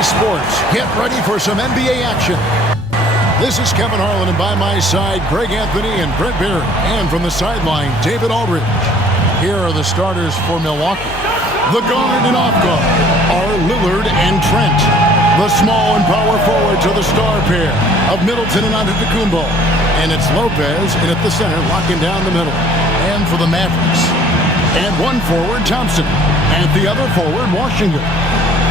Sports. Get ready for some NBA action. This is Kevin Harlan, and by my side, Greg Anthony and Brent Barry. And from the sideline, David Aldridge. Here are the starters for Milwaukee. The guard and off guard are Lillard and Trent. The small and power forwards are the star pair of Middleton and Antetokounmpo. And it's Lopez in at the center, locking down the middle. And for the Mavericks. And one forward, Thompson. And the other forward, Washington.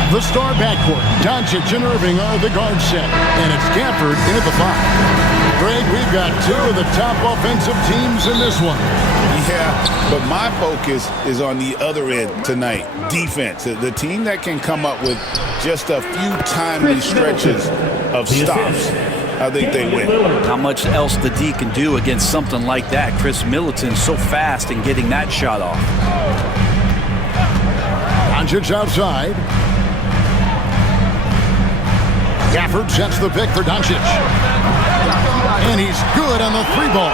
The star backcourt, Doncic and Irving are the guard set. And it's Gafford in at the 5. Greg, we've got two of the top offensive teams in this one. Yeah, but my focus is on the other end tonight, defense. The team that can come up with just a few timely stretches of stops, I think they win. How much else the D can do against something like that? Chris Middleton's so fast in getting that shot off. Doncic outside. Gafford sets the pick for Doncic. And he's good on the 3-ball.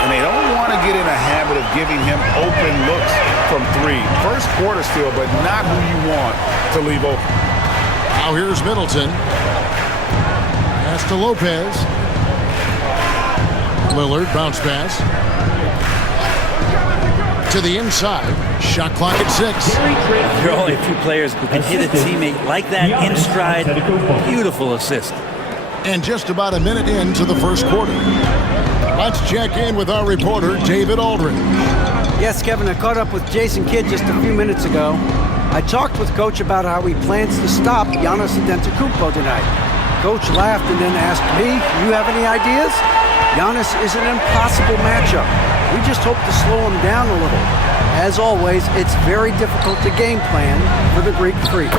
And they don't want to get in a habit of giving him open looks from 3. First quarter still, but not who you want to leave open. Now here's Middleton. Pass to Lopez. Lillard, bounce pass. To the inside. Shot clock at 6. There are only a few players who can hit a teammate like that in stride. Beautiful assist. And just about a minute into the first quarter. Let's check in with our reporter, David Aldridge. Yes, Kevin, I caught up with Jason Kidd just a few minutes ago. I talked with Coach about how he plans to stop Giannis Antetokounmpo tonight. Coach laughed and then asked me, "You have any ideas?" Giannis is an impossible matchup. We just hope to slow him down a little. As always, it's very difficult to game plan for the Greek Freak,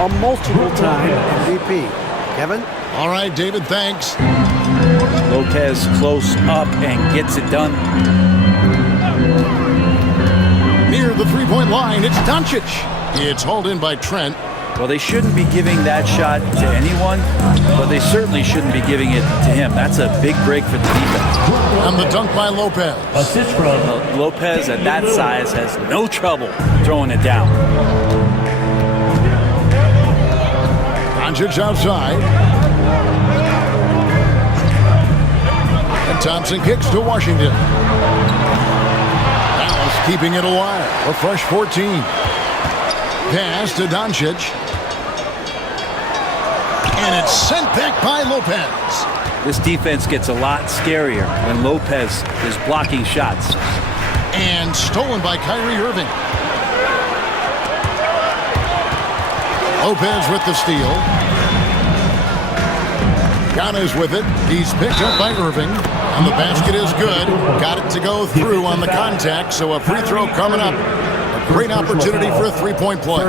a multiple-time MVP. Kevin? All right, David, thanks. Lopez close up and gets it done. Near the three-point line, it's Doncic. It's hauled in by Trent. Well, they shouldn't be giving that shot to anyone, but they certainly shouldn't be giving it to him. That's a big break for the defense. And the dunk by Lopez. Assist from Lopez at that size has no trouble throwing it down. Doncic outside. And Thompson kicks to Washington. Dallas keeping it alive. A fresh 14. Pass to Doncic. And it's sent back by Lopez. This defense gets a lot scarier when Lopez is blocking shots. And stolen by Kyrie Irving. Lopez with the steal. Giannis with it. He's picked up by Irving. And the basket is good. Got it to go through on the contact, so a free throw coming up. A great opportunity for a three-point play.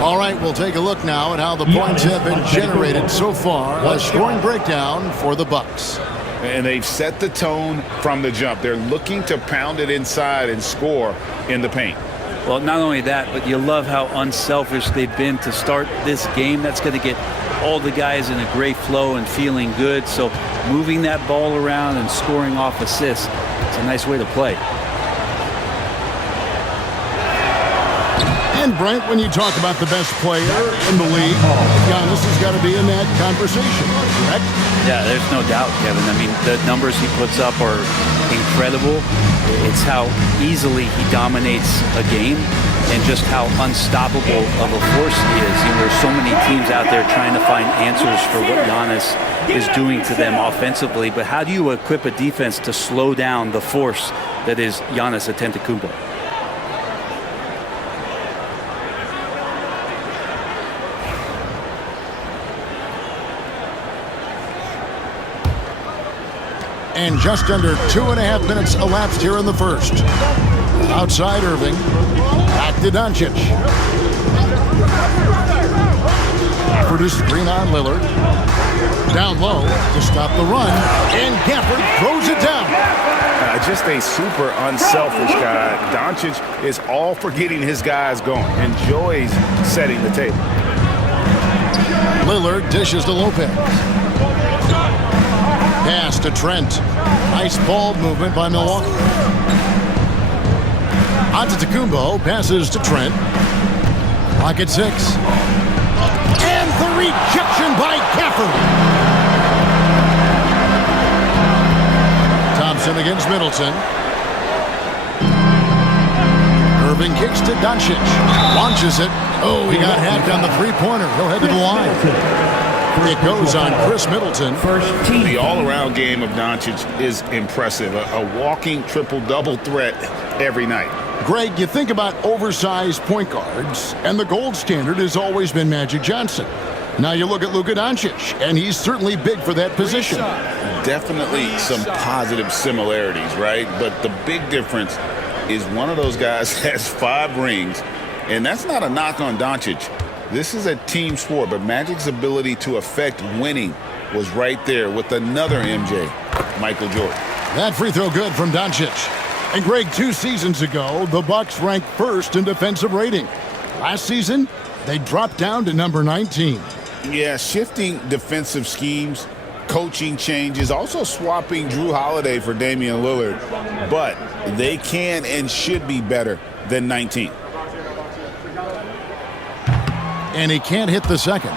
All right, we'll take a look now at how the points have been generated so far. A scoring breakdown for the Bucks. And they've set the tone from the jump. They're looking to pound it inside and score in the paint. Well, not only that, but you love how unselfish they've been to start this game. That's going to get all the guys in a great flow and feeling good. So moving that ball around and scoring off assists, it's a nice way to play. And Brent, when you talk about the best player in the league, Giannis has got to be in that conversation, correct? Yeah, there's no doubt, Kevin. I mean, the numbers he puts up are incredible. It's how easily he dominates a game and just how unstoppable of a force he is. You know, there's so many teams out there trying to find answers for what Giannis is doing to them offensively. But how do you equip a defense to slow down the force that is Giannis Antetokounmpo? And just under 2.5 minutes elapsed here in the first. Outside Irving. Back to Doncic. Gafford is screen on Lillard. Down low to stop the run. And Gafford throws it down. Just a super unselfish guy. Doncic is all for getting his guys going. Enjoys setting the table. Lillard dishes to Lopez. Pass to Trent. Nice ball movement by Milwaukee. Antetokounmpo passes to Trent. Clock at 6. And the rejection by Gafford. Thompson against Middleton. Irving kicks to Doncic. Launches it. Oh, he got hacked on the three-pointer. He'll head to the line. It goes on Chris Middleton. The all-around game of Doncic is impressive. A walking triple-double threat every night. Greg, you think about oversized point guards, and the gold standard has always been Magic Johnson. Now you look at Luka Doncic, and he's certainly big for that position. Definitely some positive similarities, right? But the big difference is one of those guys has 5 rings, and that's not a knock on Doncic. This is a team sport, but Magic's ability to affect winning was right there with another MJ, Michael Jordan. That free throw good from Doncic. And Greg, 2 seasons ago, the Bucks ranked first in defensive rating. Last season, they dropped down to number 19. Yeah, shifting defensive schemes, coaching changes, also swapping Drew Holiday for Damian Lillard. But they can and should be better than 19. And he can't hit the second.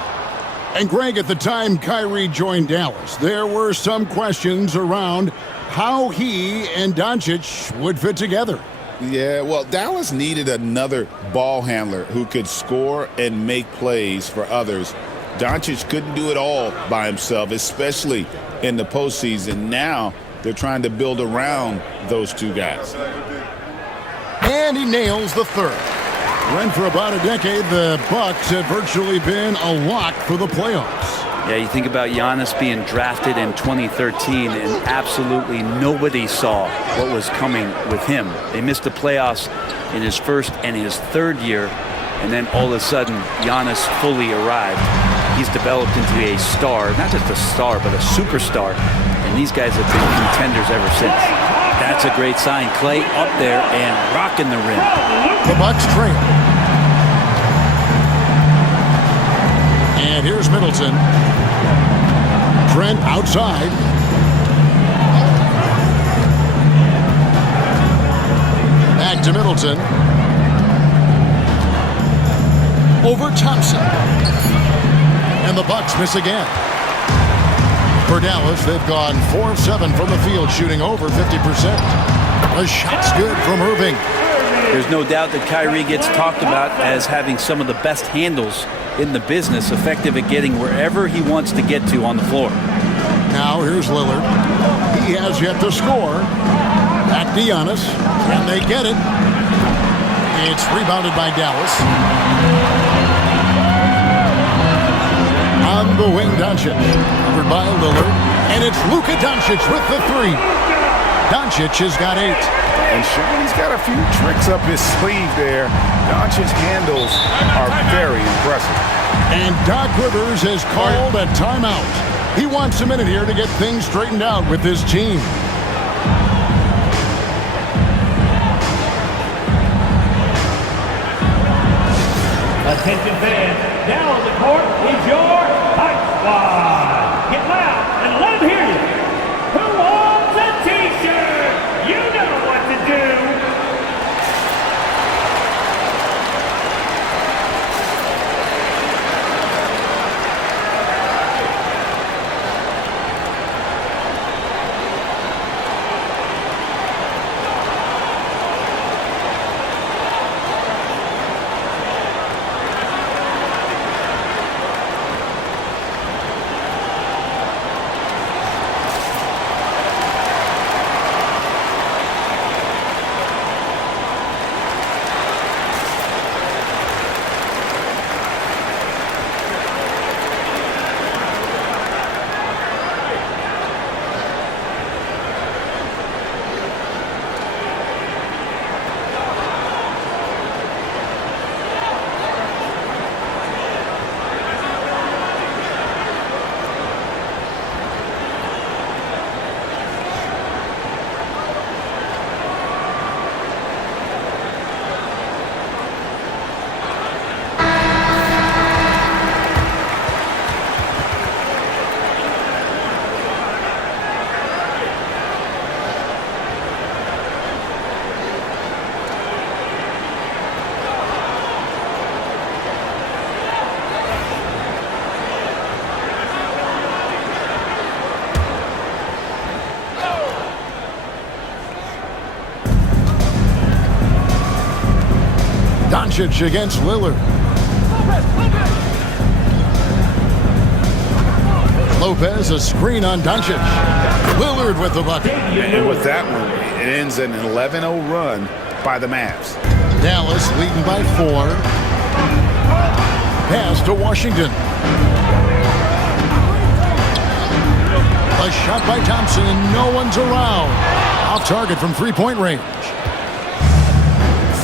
And Greg, at the time Kyrie joined Dallas, there were some questions around how he and Doncic would fit together. Yeah, well, Dallas needed another ball handler who could score and make plays for others. Doncic couldn't do it all by himself, especially in the postseason. Now they're trying to build around those 2 guys. And he nails the third. When for about a decade, the Bucks have virtually been a lock for the playoffs. Yeah, you think about Giannis being drafted in 2013, and absolutely nobody saw what was coming with him. They missed the playoffs in his first and his third year, and then all of a sudden, Giannis fully arrived. He's developed into a star, not just a star, but a superstar, and these guys have been contenders ever since. That's a great sign. Clay up there and rocking the rim. The Bucks trail. And here's Middleton. Trent outside. Back to Middleton. Over Thompson. And the Bucks miss again. For Dallas, they've gone 4 of 7 from the field, shooting over 50%. The shot's good from Irving. There's no doubt that Kyrie gets talked about as having some of the best handles in the business, effective at getting wherever he wants to get to on the floor. Now here's Lillard. He has yet to score. Back to Giannis. Can they get it? It's rebounded by Dallas. On the wing, Doncic. Covered by Lillard. And it's Luka Doncic with the 3. Doncic has got 8. And sure, he's got a few tricks up his sleeve there. Doncic's handles are very impressive. And Doc Rivers has called a timeout. He wants a minute here to get things straightened out with his team. Attention fans, now on the court is your Hype Squad. Get loud and let them hear you. Who wants a t-shirt? You know what to do. Doncic against Lillard. Lopez, a screen on Doncic. Lillard with the bucket. And with that one, it ends an 11-0 run by the Mavs. Dallas leading by 4. Pass to Washington. A shot by Thompson, and no one's around. Off target from three-point range.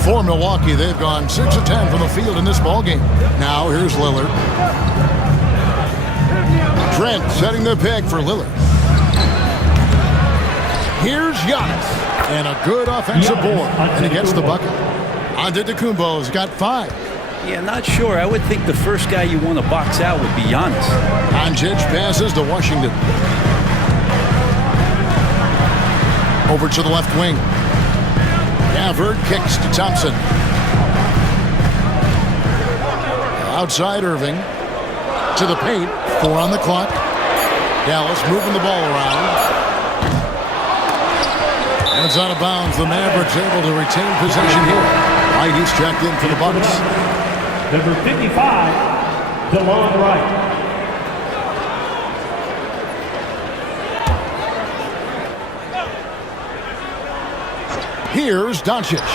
For Milwaukee, they've gone 6 of 10 from the field in this ballgame. Now here's Lillard. Trent setting the pick for Lillard. Here's Giannis. And a good offensive board. And he gets the bucket. Antetokounmpo's got 5. Yeah, not sure. I would think the first guy you want to box out would be Giannis. Doncic passes to Washington. Over to the left wing. Gafford kicks to Thompson. Outside Irving. To the paint. 4 on the clock. Dallas moving the ball around. And it's out of bounds. The Mavericks able to retain possession here. He's checked in for the Bucks. Number 55, DeLon Wright. Here's Doncic.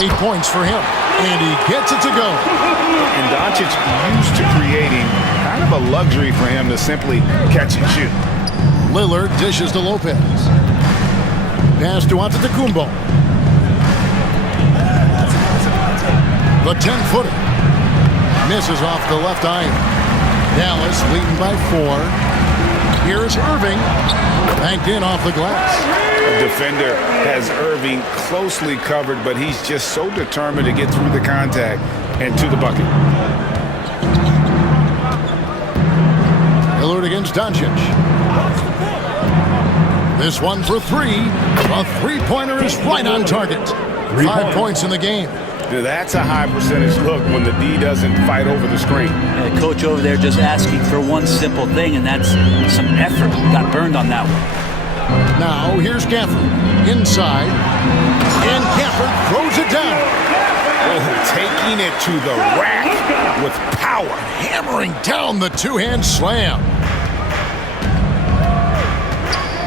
8 points for him. And he gets it to go. And Doncic used to creating kind of a luxury for him to simply catch and shoot. Lillard dishes to Lopez. Pass to Antetokounmpo. The 10-footer. Misses off the left iron. Dallas leading by 4. Here's Irving. Banked in off the glass. The defender has Irving closely covered, but he's just so determined to get through the contact and to the bucket. Lillard against Doncic. This one for 3. A three-pointer is right on target. 5 points in the game. That's a high percentage look when the D doesn't fight over the screen. The coach over there just asking for one simple thing, and that's some effort. Got burned on that one. Now here's Gafford. Inside. And Gafford throws it down. Oh, taking it to the rack with power. Hammering down the two-hand slam.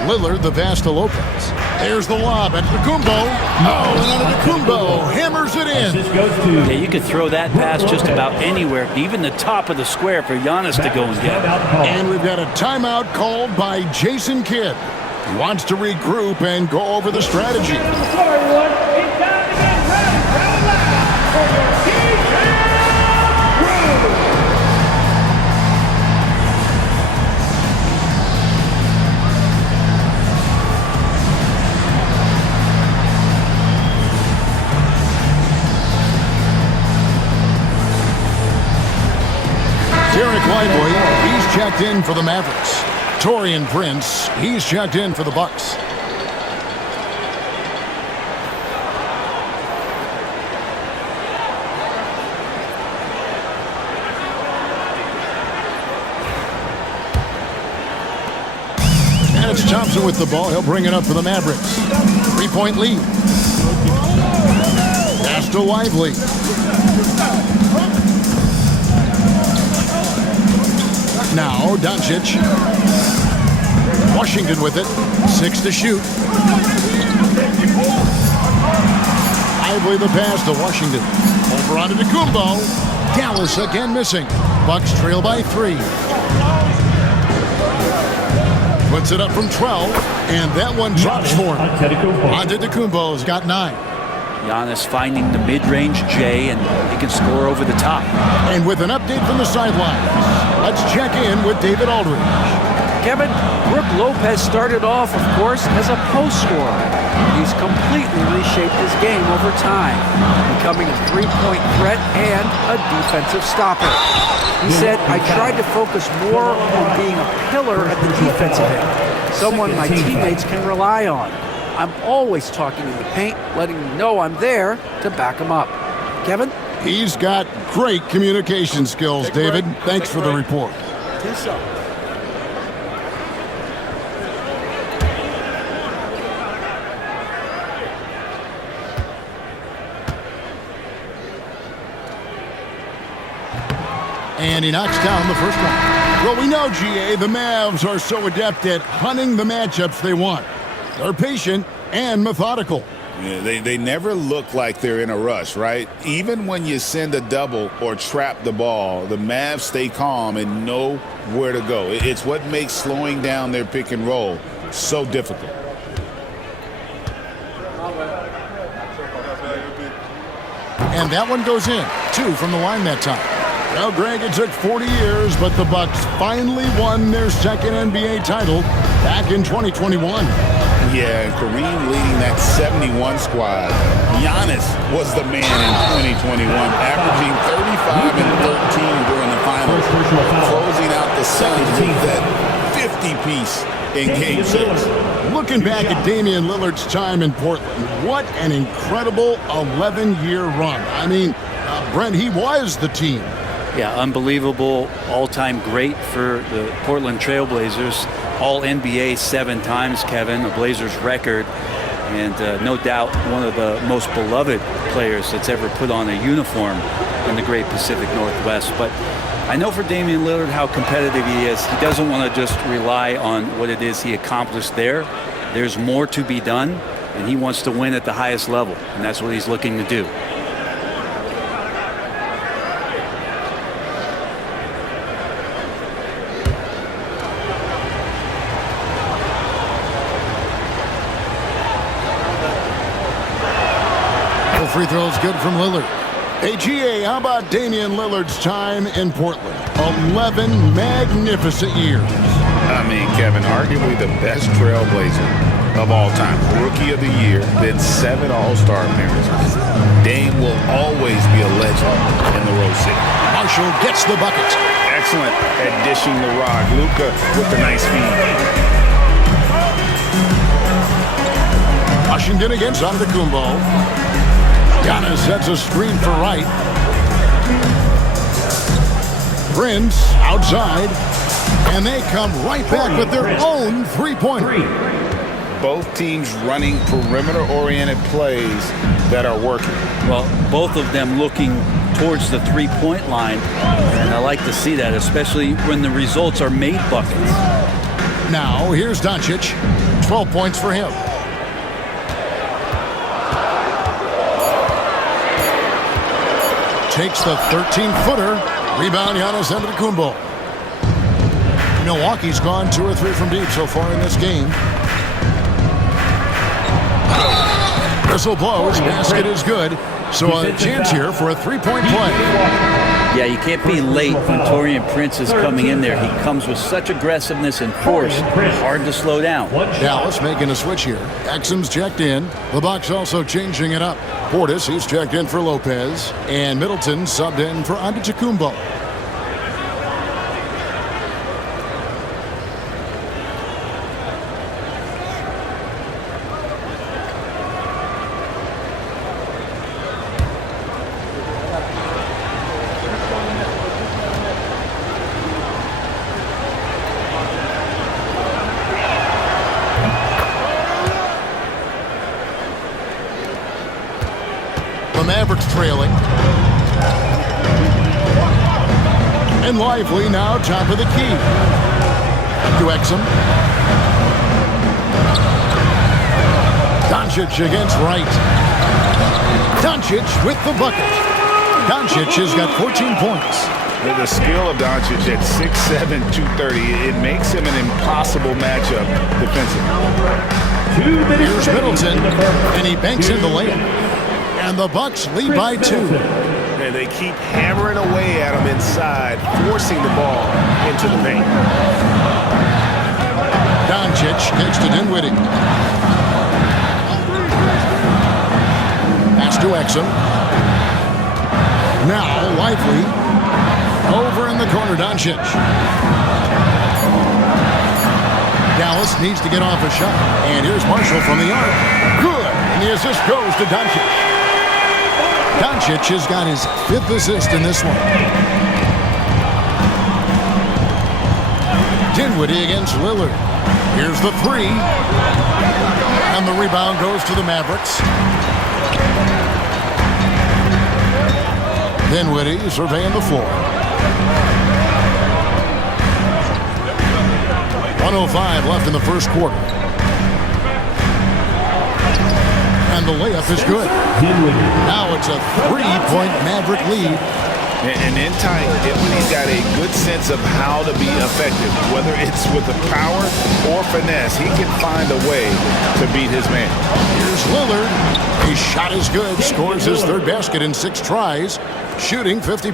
Lillard, the pass to Lopez. There's the lob. Antetokounmpo. Oh, and Antetokounmpo hammers it in. Yeah, you could throw that pass just about anywhere, even the top of the square for Giannis to go and get. And we've got a timeout called by Jason Kidd. He wants to regroup and go over the strategy. Derek Lively, he's checked in for the Mavericks. Taurean Prince, he's checked in for the Bucks. And it's Thompson with the ball. He'll bring it up for the Mavericks. 3-point lead. Pass to Lively. Now Doncic. Washington with it. 6 to shoot. Lively the pass to Washington. Over onto Antetokounmpo. Dallas again missing. Bucks trail by 3. Puts it up from 12. And that one drops for him. Antetokounmpo's got 9. Giannis finding the mid-range J, and he can score over the top. And with an update from the sidelines, let's check in with David Aldridge. Kevin, Brook Lopez started off, of course, as a post scorer. He's completely reshaped his game over time, becoming a three-point threat and a defensive stopper. He said, I tried to focus more on being a pillar at the defensive end, someone my teammates can rely on. I'm always talking in the paint, letting them know I'm there to back them up. Kevin? He's got great communication skills, David. Thanks for the report. And he knocks down the first one. Well, we know, GA, the Mavs are so adept at hunting the matchups they want. They're patient and methodical. Yeah, they never look like they're in a rush, right? Even when you send a double or trap the ball, the Mavs stay calm and know where to go. It's what makes slowing down their pick and roll so difficult. And that one goes in. 2 from the line that time. Well, Greg, it took 40 years, but the Bucks finally won their second NBA title back in 2021. Yeah, and Kareem leading that 71 squad. Giannis was the man in 2021, averaging 35 and 13 during the finals, closing out the Suns with that 50-piece in Game 6. Looking back at Damian Lillard's time in Portland, what an incredible 11-year run. I mean, Brent, he was the team. Yeah, unbelievable, all-time great for the Portland Trailblazers. All-NBA 7 times, Kevin, a Blazers record. And no doubt one of the most beloved players that's ever put on a uniform in the great Pacific Northwest. But I know for Damian Lillard how competitive he is. He doesn't want to just rely on what it is he accomplished there. There's more to be done, and he wants to win at the highest level, and that's what he's looking to do. Free throws good from Lillard. Hey, GA, how about Damian Lillard's time in Portland? 11 magnificent years. I mean, Kevin, arguably the best Trailblazer of all time. Rookie of the Year, then 7 All-Star appearances. Dame will always be a legend in the Rose City. Marshall gets the bucket. Excellent at dishing the rock. Luka with the nice feed. Washington against Antetokounmpo. Giannis sets a screen for Wright. Prince outside. And they come right back with their own three-pointer. Both teams running perimeter-oriented plays that are working. Well, both of them looking towards the three-point line. And I like to see that, especially when the results are made buckets. Now, here's Doncic. 12 points for him. Takes the 13-footer. Rebound, Giannis Antetokounmpo. Milwaukee's gone 2 or 3 from deep so far in this game. Whistle blows. Basket is good. So a chance here for a three-point play. Yeah, you can't be late when Taurean Prince is coming in there. He comes with such aggressiveness and force. Hard to slow down. Dallas making a switch here. Exum's checked in. The Bucks also changing it up. Portis, he's checked in for Lopez. And Middleton subbed in for Antetokounmpo. Mavericks trailing. And Lively now top of the key. To Exum. Doncic against Wright. Doncic with the bucket. Doncic has got 14 points. The skill of Doncic at 6'7", 230, it makes him an impossible matchup defensively. Here's Middleton, and he banks in the layup. And the Bucks lead by 2. And they keep hammering away at him inside, forcing the ball into the paint. Doncic kicks to Dinwiddie. Pass to Exum. Now Lively. Over in the corner, Doncic. Dallas needs to get off a shot. And here's Marshall from the arc. Good. And the assist goes to Doncic. Doncic has got his 5th assist in this one. Dinwiddie against Lillard. Here's the 3. And the rebound goes to the Mavericks. Dinwiddie surveying the floor. .105 left in the first quarter. And the layup is good. Now it's a 3-point Maverick lead. And in time, Dinwiddie's got a good sense of how to be effective. Whether it's with the power or finesse, he can find a way to beat his man. Here's Lillard. His shot is good. Scores his third basket in 6 tries. Shooting 50%.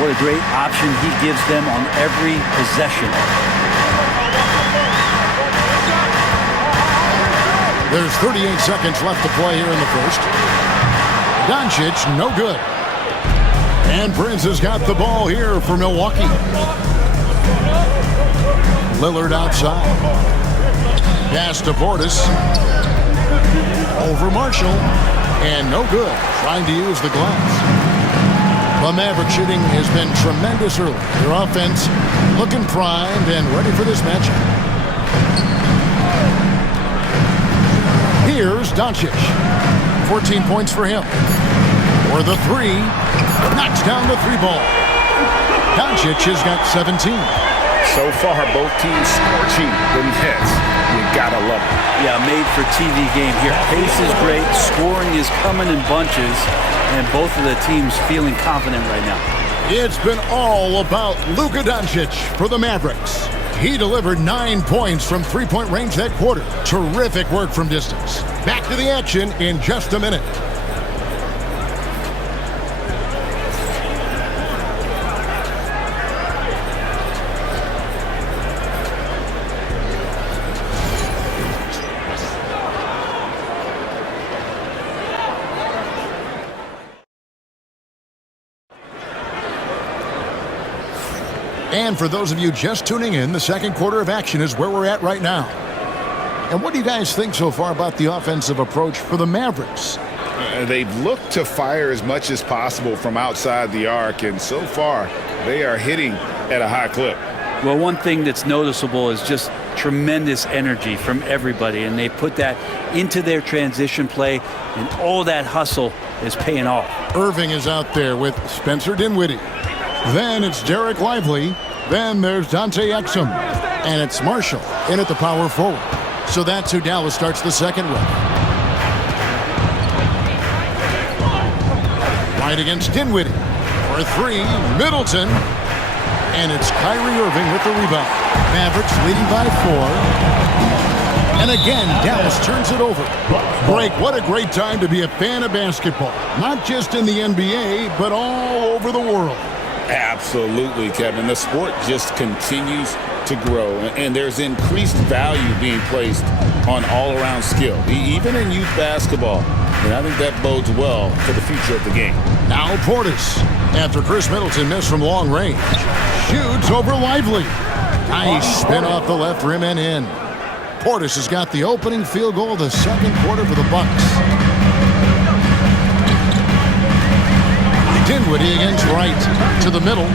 What a great option he gives them on every possession. There's 38 seconds left to play here in the first. Doncic, no good. And Prince has got the ball here for Milwaukee. Lillard outside. Pass to Portis. Over Marshall. And no good. Trying to use the glass. The Maverick shooting has been tremendous early. Their offense looking primed and ready for this matchup. Here's Doncic. 14 points for him. For the 3. Knocks down the 3 ball. Doncic has got 17. So far, both teams scorching the nets. You gotta love it. Yeah, made for TV game here. Pace is great. Scoring is coming in bunches. And both of the teams feeling confident right now. It's been all about Luka Doncic for the Mavericks. He delivered 9 points from 3-point range that quarter. Terrific work from distance. Back to the action in just a minute. And for those of you just tuning in, the second quarter of action is where we're at right now. And what do you guys think so far about the offensive approach for the Mavericks? They've looked to fire as much as possible from outside the arc, and so far they are hitting at a high clip. Well, one thing that's noticeable is just tremendous energy from everybody, and they put that into their transition play, and all that hustle is paying off. Irving is out there with Spencer Dinwiddie. Then it's Derek Lively. Then there's Dante Exum. And it's Marshall in at the power forward. So that's who Dallas starts the second with. Right against Dinwiddie. For 3, Middleton. And it's Kyrie Irving with the rebound. Mavericks leading by 4. And again, Dallas turns it over. Greg, what a great time to be a fan of basketball. Not just in the NBA, but all over the world. Absolutely, Kevin. The sport just continues to grow, and there's increased value being placed on all-around skill, even in youth basketball. And I think that bodes well for the future of the game. Now Portis, after Chris Middleton missed from long range, shoots over Lively. Nice spin off the left rim and in. Portis has got the opening field goal of the second quarter for the Bucks. Dinwiddie against Wright to the middle.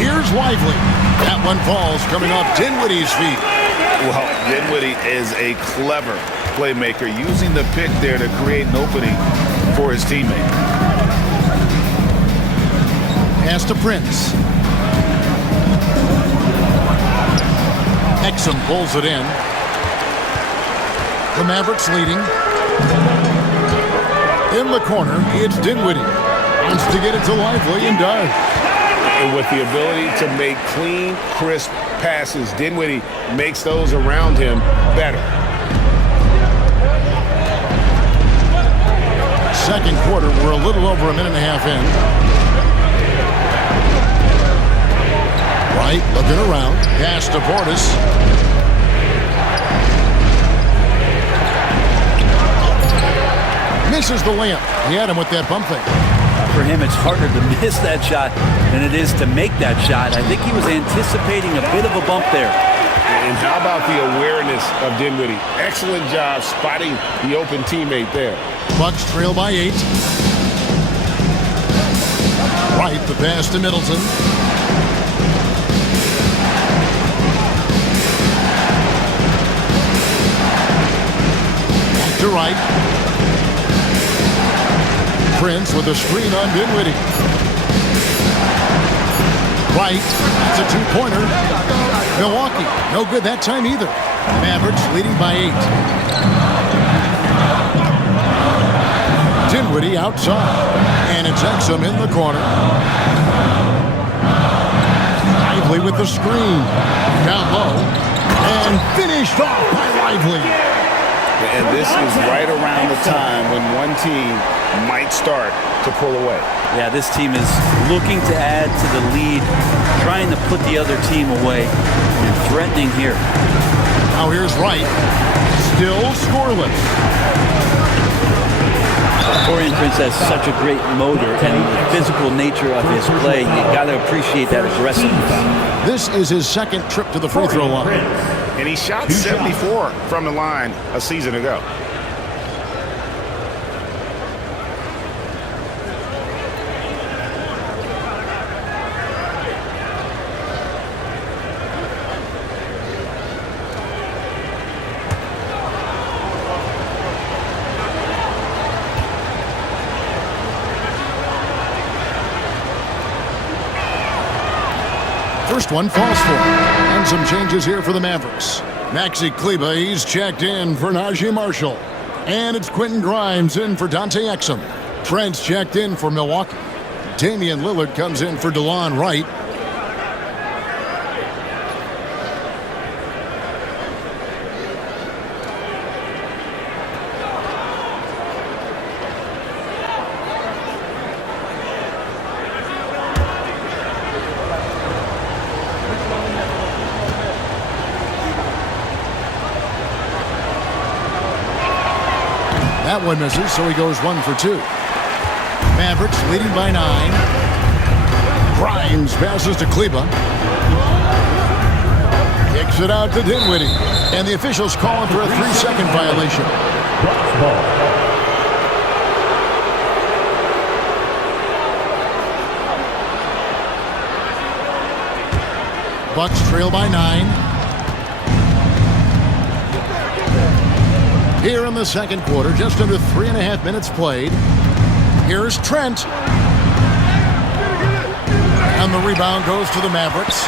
Here's Lively. That one falls coming off Dinwiddie's feet. Well, Dinwiddie is a clever playmaker, using the pick there to create an opening for his teammate. Pass to Prince. Exum pulls it in. The Mavericks leading. In the corner, it's Dinwiddie. Wants to get it to Lively and does. And with the ability to make clean, crisp passes, Dinwiddie makes those around him better. Second quarter, we're a little over a minute and a half in. Wright looking around. Pass to Portis. Misses the layup. He had him with that bump fake. For him, it's harder to miss that shot than it is to make that shot. I think he was anticipating a bit of a bump there. And how about the awareness of Dinwiddie? Excellent job spotting the open teammate there. Bucks trail by 8. Wright, the pass to Middleton. Back to Wright. Prince with a screen on Dinwiddie. Right. That's a two-pointer. Milwaukee, no good that time either. Mavericks leading by 8. Dinwiddie outside. And it's Exum in the corner. Lively with the screen. Down low. And finished off by Lively. And this is right around the time when one team might start to pull away. Yeah, this team is looking to add to the lead, trying to put the other team away, and threatening here. Now here's Wright. Still scoreless. Torian Prince has such a great motor, and the physical nature of his play, you got to appreciate that aggressiveness. This is his second trip to the free throw line. And he shot 74 from the line a season ago. First one falls for him. And some changes here for the Mavericks. Maxi Kleber, he's checked in for Najee Marshall. And it's Quentin Grimes in for Dante Exum. Trent's checked in for Milwaukee. Damian Lillard comes in for DeLon Wright. That one misses, so he goes 1 for 2. Mavericks leading by 9. Grimes passes to Kleber. Kicks it out to Dinwiddie. And the officials call him for a 3-second violation. Bucks trail by 9. Here in the second quarter, just under 3.5 minutes played. Here's Trent. And the rebound goes to the Mavericks.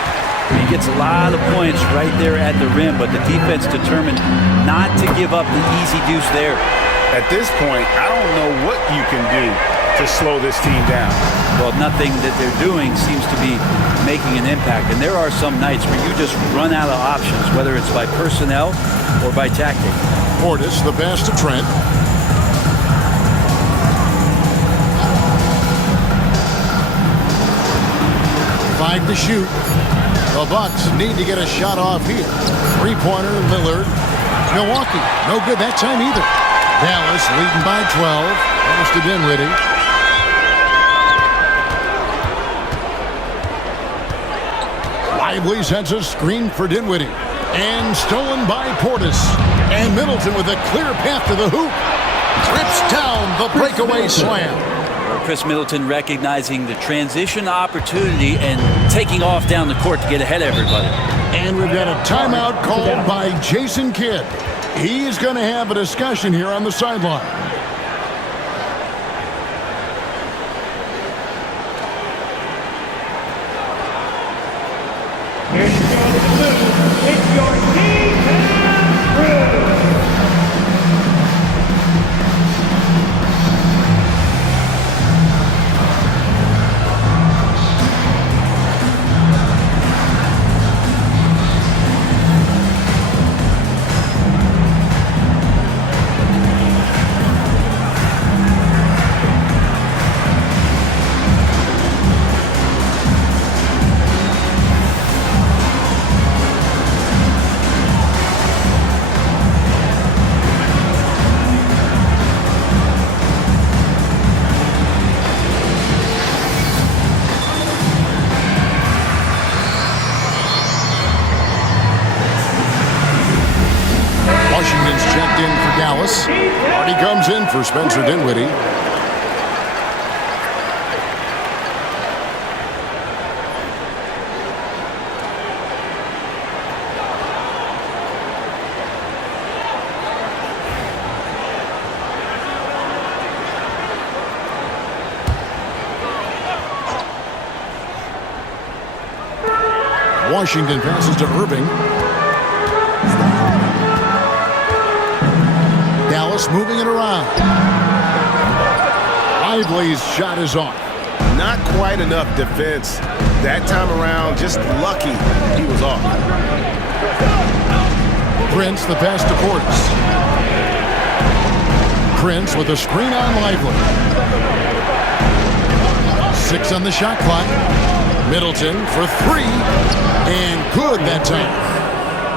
He gets a lot of points right there at the rim, but the defense determined not to give up the easy deuce there. At this point, I don't know what you can do to slow this team down. Well, nothing that they're doing seems to be making an impact. And there are some nights where you just run out of options, whether it's by personnel or by tactic. Portis, the pass to Trent. Five to shoot. The Bucks need to get a shot off here. Three-pointer, Lillard. Milwaukee, no good that time either. Dallas leading by 12. Pass to Dinwiddie. Lively sets a screen for Dinwiddie. And stolen by Portis. And Middleton with a clear path to the hoop. Trips down the breakaway slam. Chris Middleton recognizing the transition opportunity and taking off down the court to get ahead of everybody. And we've got a timeout called by Jason Kidd. He's going to have a discussion here on the sideline. Here's your man in the blue. It's your defense crew. Washington's checked in for Dallas. Hardy comes in for Spencer Dinwiddie. Washington passes to Irving. Dallas moving it around. Lively's shot is off. Not quite enough defense that time around. Just lucky he was off. Prince the pass to Portis. Prince with a screen on Lively. 6 on the shot clock. Middleton for 3. And good that time.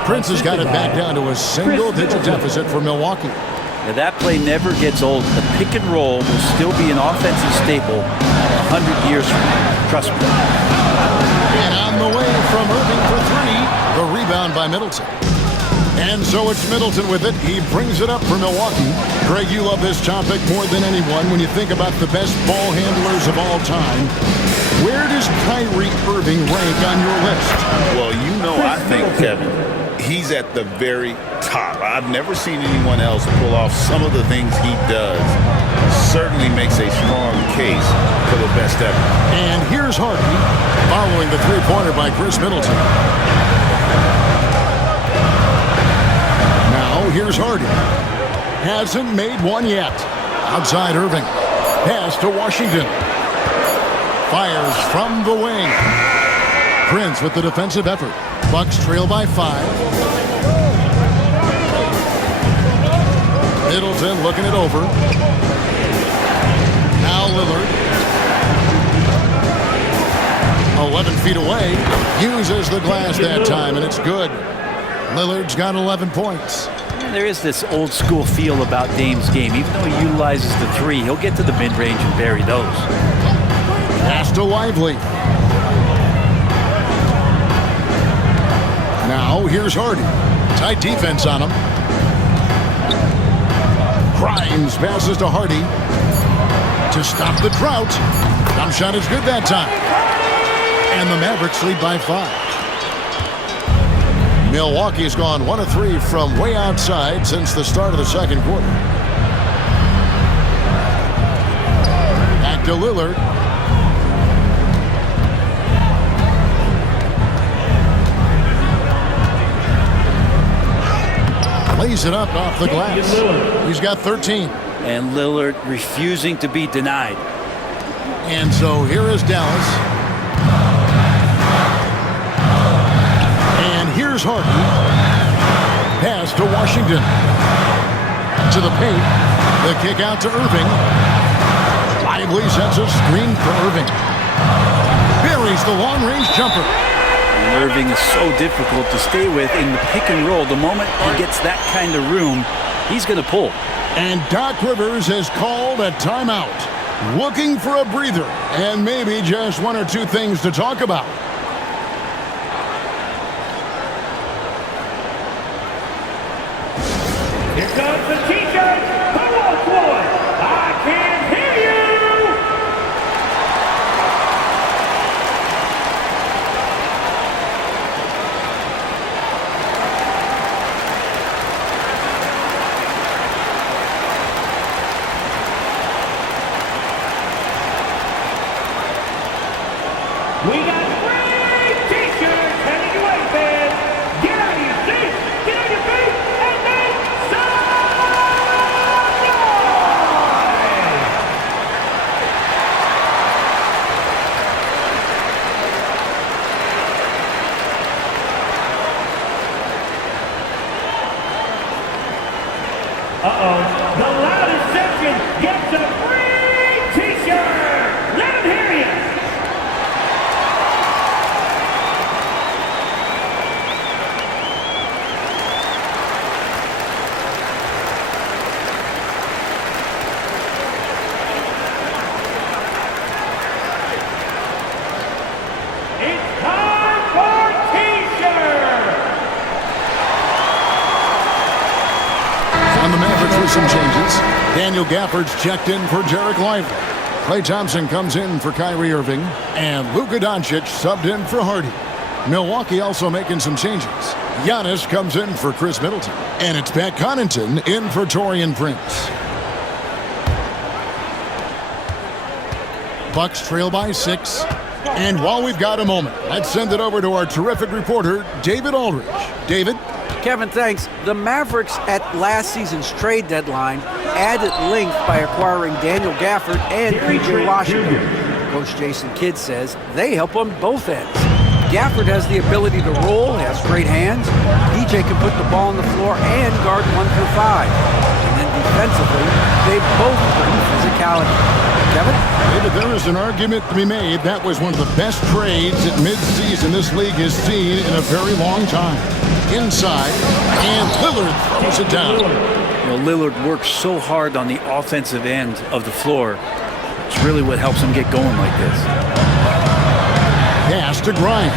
Prince has got it back down to a single-digit deficit for Milwaukee. Now that play never gets old. The pick and roll will still be an offensive staple 100 years from now. Trust me. And on the way from Irving for 3. The rebound by Middleton. And so it's Middleton with it. He brings it up for Milwaukee. Greg, you love this topic more than anyone when you think about the best ball handlers of all time. Where does Kyrie Irving rank on your list? Well, you know, I think, Kevin, he's at the very top. I've never seen anyone else pull off some of the things he does. Certainly makes a strong case for the best ever. And here's Harden following the three-pointer by Chris Middleton. Now here's Harden. Hasn't made one yet. Outside Irving. Pass to Washington. Fires from the wing. Prince with the defensive effort. Bucks trail by 5. Middleton looking it over. Now Lillard. 11 feet away. Uses the glass that time, and it's good. Lillard's got 11 points. There is this old school feel about Dame's game. Even though he utilizes the 3, he'll get to the mid-range and bury those. Pass to Lively. Now here's Hardy. Tight defense on him. Grimes passes to Hardy to stop the drought. Jump shot is good that time. And the Mavericks lead by 5. Milwaukee's gone 1 of 3 from way outside since the start of the second quarter. Back to Lillard. Lays it up off the glass. He's got 13. And Lillard refusing to be denied. And so here is Dallas. And here's Harden. Pass to Washington. To the paint. The kick out to Irving. Lively sets a screen for Irving. Buries the long-range jumper. And Irving is so difficult to stay with in the pick and roll. The moment he gets that kind of room, he's going to pull. And Doc Rivers has called a timeout. Looking for a breather and maybe just 1 or 2 things to talk about. Here comes the T-shirt. Who wants one? I can't hear you. We got free T-shirts heading your way, fans. Get out of your seats, get on your feet, and make some noise! Uh-oh, the loudest section gets a free T-shirt. Let them hear you. It's time for T-shirt! On the Mavericks with some changes. Daniel Gafford's checked in for Derek Lively. Klay Thompson comes in for Kyrie Irving. And Luka Doncic subbed in for Hardy. Milwaukee also making some changes. Giannis comes in for Chris Middleton. And it's Pat Connaughton in for Taurean Prince. Bucks trail by 6. And while we've got a moment, let's send it over to our terrific reporter, David Aldridge. David? Kevin, thanks. The Mavericks at last season's trade deadline added length by acquiring Daniel Gafford and PJ Washington. Coach Jason Kidd says they help on both ends. Gafford has the ability to roll, has great hands. PJ can put the ball on the floor and guard 1 through 5. And then defensively, they both bring physicality. Kevin? David, there is an argument to be made. That was one of the best trades at midseason this league has seen in a very long time. Inside, and Lillard throws it down. Lillard works so hard on the offensive end of the floor. It's really what helps him get going like this. Pass to Grimes.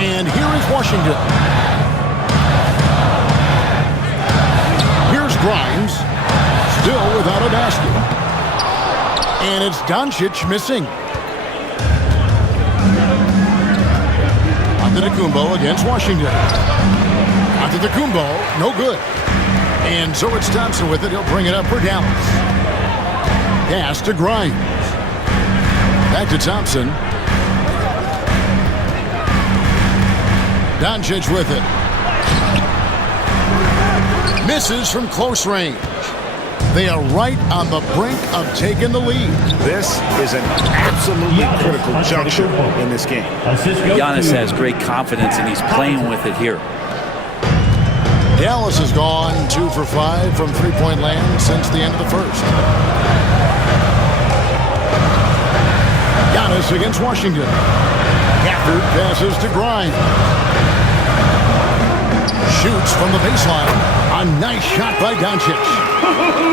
And here is Washington. Here's Grimes, still without a basket. And it's Doncic missing. Antetokounmpo against Washington. Antetokounmpo, no good. And so it's Thompson with it. He'll bring it up for Dallas. Pass to Grimes. Back to Thompson. Doncic with it. Misses from close range. They are right on the brink of taking the lead. This is an absolutely critical juncture in this game. Giannis has great confidence, and he's playing with it here. Dallas has gone 2 for 5 from three-point land since the end of the first. Giannis against Washington. Gafford passes to Grimes. Shoots from the baseline. A nice shot by Doncic.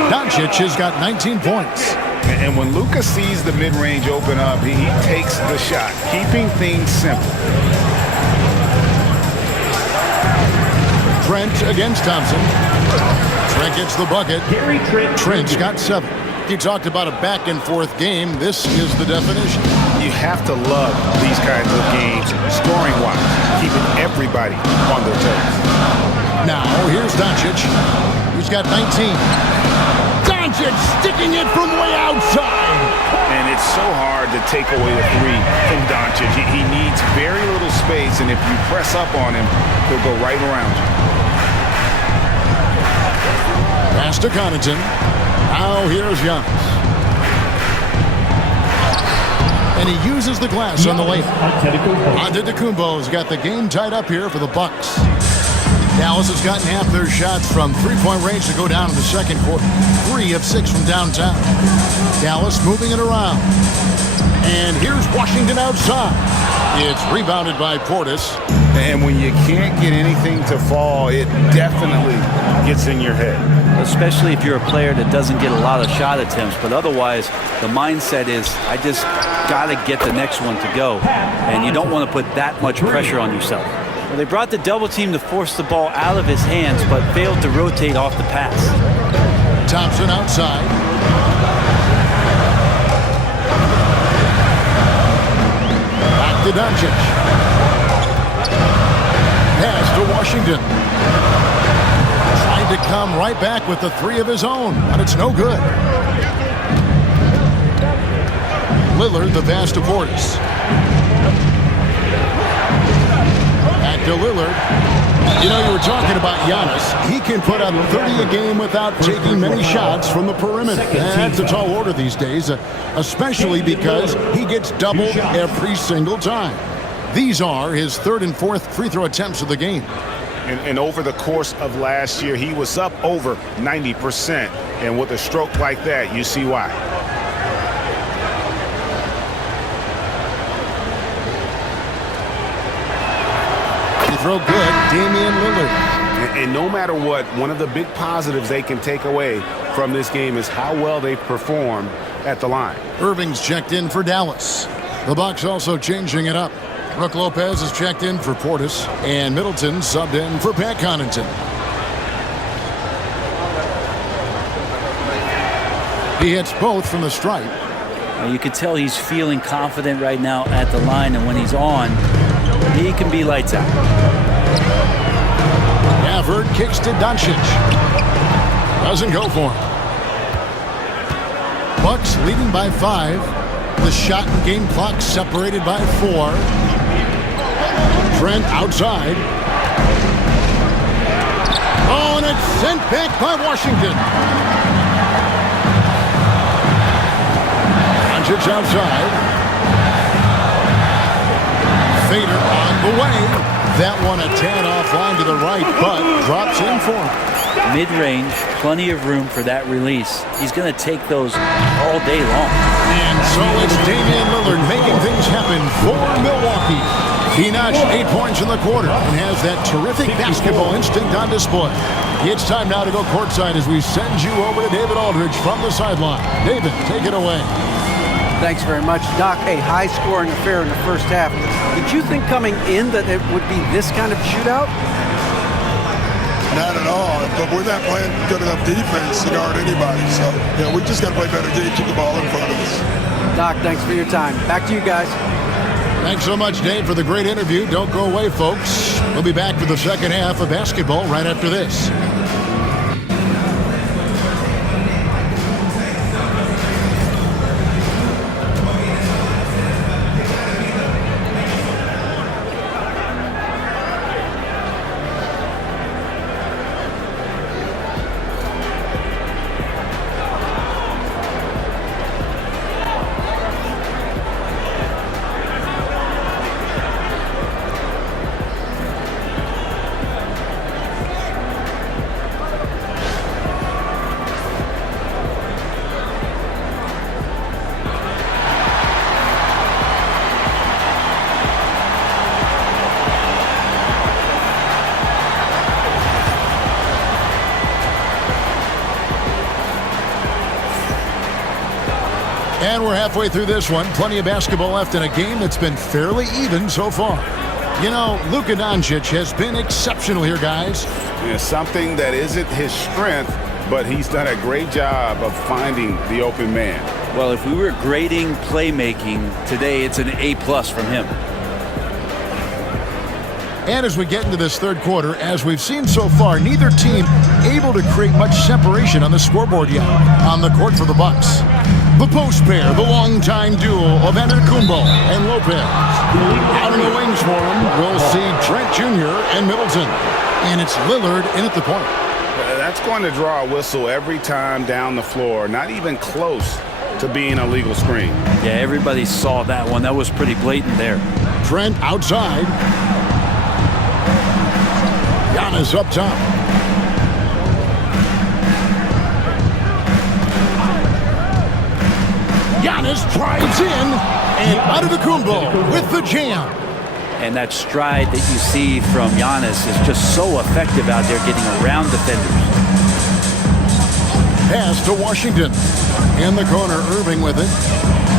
Doncic has got 19 points. And when Luka sees the mid-range open up, he takes the shot, keeping things simple. Trent against Thompson. Trent gets the bucket. Trent's got 7. He talked about a back-and-forth game. This is the definition. You have to love these kinds of games, scoring-wise, keeping everybody on their toes. Now, here's Doncic. He's got 19. Doncic sticking it from way outside. And it's so hard to take away the 3 from Doncic. He needs very little space, and if you press up on him, he'll go right around you. Pass to Connaughton. Now here's Giannis. And he uses the glass on the layup. Antetokounmpo's got the game tied up here for the Bucks. Dallas has gotten half their shots from three-point range to go down in the second quarter. 3 of 6 from downtown. Dallas moving it around. And here's Washington outside. It's rebounded by Portis. And when you can't get anything to fall, it definitely gets in your head. Especially if you're a player that doesn't get a lot of shot attempts. But otherwise, the mindset is, I just got to get the next one to go. And you don't want to put that much pressure on yourself. Well, they brought the double team to force the ball out of his hands, but failed to rotate off the pass. Thompson outside. Back to Doncic. Pass to Washington. Trying to come right back with the 3 of his own, but it's no good. Lillard, the pass to Portis. Back to Lillard. You know, you were talking about Giannis. He can put up 30 a game without taking many shots from the perimeter. That's a tall order these days, especially because he gets doubled every single time. These are his 3rd and 4th free throw attempts of the game. And over the course of last year, he was up over 90%. And with a stroke like that, you see why. Throw good, Damian Lillard. And no matter what, one of the big positives they can take away from this game is how well they performed at the line. Irving's checked in for Dallas. The Bucks also changing it up. Brook Lopez is checked in for Portis, and Middleton subbed in for Pat Connaughton. He hits both from the stripe. You can tell he's feeling confident right now at the line, and when he's on, he can be lights out. Gafford kicks to Doncic. Doesn't go for him. Bucks leading by 5. The shot and game clock separated by 4. Trent outside. Oh, and it's sent back by Washington. Doncic outside. Fader on the way. That one a tad offline to the right, but drops in for him. Mid-range, plenty of room for that release. He's going to take those all day long. And so it's Damian Lillard making things happen for Milwaukee. He notched 8 points in the quarter and has that terrific basketball instinct on display. It's time now to go courtside as we send you over to David Aldridge from the sideline. David, take it away. Thanks very much, Doc. A high-scoring affair in the first half. Did you think coming in that it would be this kind of shootout? Not at all, but we're not playing good enough defense to guard anybody. So, we just got to play better to keep the ball in front of us. Doc, thanks for your time. Back to you guys. Thanks so much, Dave, for the great interview. Don't go away, folks. We'll be back for the second half of basketball right after this. And we're halfway through this one. Plenty of basketball left in a game that's been fairly even so far. You know, Luka Doncic has been exceptional here, guys. Yeah, something that isn't his strength, but he's done a great job of finding the open man. Well, if we were grading playmaking today, it's an A+ from him. And as we get into this third quarter, as we've seen so far, neither team able to create much separation on the scoreboard yet. On the court for the Bucks, the post pair, the longtime duo of Antetokounmpo and Lopez. Out on the wings for him, we'll see Trent Jr. and Middleton. And it's Lillard in at the point. That's going to draw a whistle every time down the floor, not even close to being a legal screen. Yeah, everybody saw that one. That was pretty blatant there. Trent outside. Giannis up top. Giannis drives in, and Antetokounmpo with the jam. And that stride that you see from Giannis is just so effective out there getting around defenders. Pass to Washington. In the corner, Irving with it.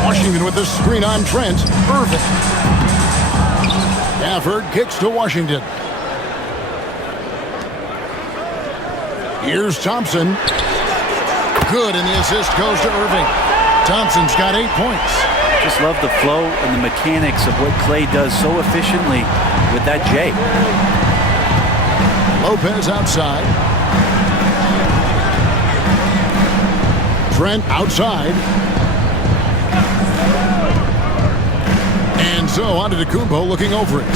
Washington with the screen on Trent. Irving. Gafford kicks to Washington. Here's Thompson. Good, and the assist goes to Irving. Thompson's got 8 points. Just love the flow and the mechanics of what Clay does so efficiently with that J. Lopez outside. Trent outside. And so Antetokounmpo looking over it.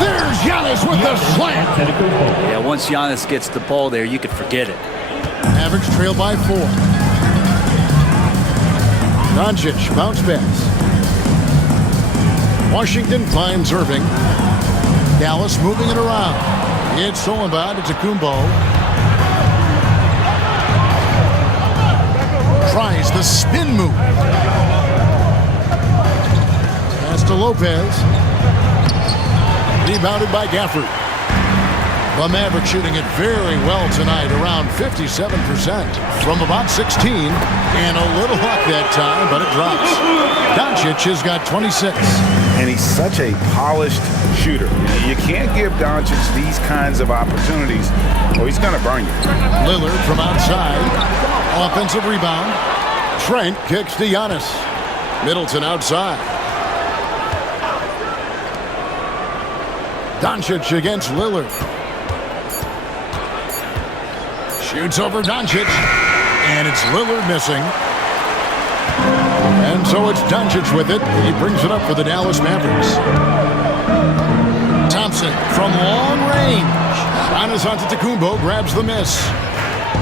There's Giannis with the slam. Yeah, once Giannis gets the ball there, you could forget it. Mavericks trail by 4. Doncic bounce pass. Washington finds Irving. Dallas moving it around. It's stolen by Antetokounmpo. Tries the spin move. Pass to Lopez. Rebounded by Gafford. The Mavericks shooting it very well tonight, around 57% from about 16. And a little luck that time, but it drops. Doncic has got 26. And he's such a polished shooter. You can't give Doncic these kinds of opportunities, or he's going to burn you. Lillard from outside. Offensive rebound. Trent kicks to Giannis. Middleton outside. Doncic against Lillard. Shoots over Doncic. And it's Lillard missing. And so it's Doncic with it. He brings it up for the Dallas Mavericks. Thompson from long range. Giannis Antetokounmpo grabs the miss.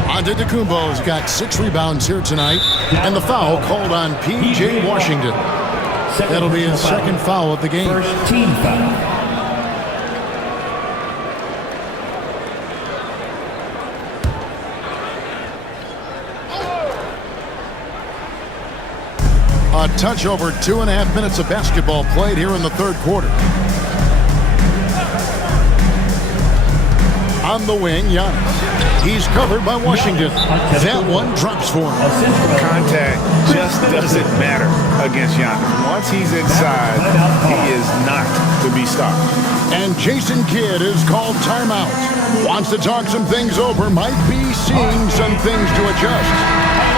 Antetokounmpo's got 6 rebounds here tonight. And the foul called on P.J. Washington. That'll be his second foul of the game. First team foul. A touch over 2.5 minutes of basketball played here in the third quarter. On the wing, Giannis. He's covered by Washington. That one drops for him. Contact just doesn't matter against Giannis. Once he's inside, he is not to be stopped. And Jason Kidd is called timeout. Wants to talk some things over. Might be seeing some things to adjust.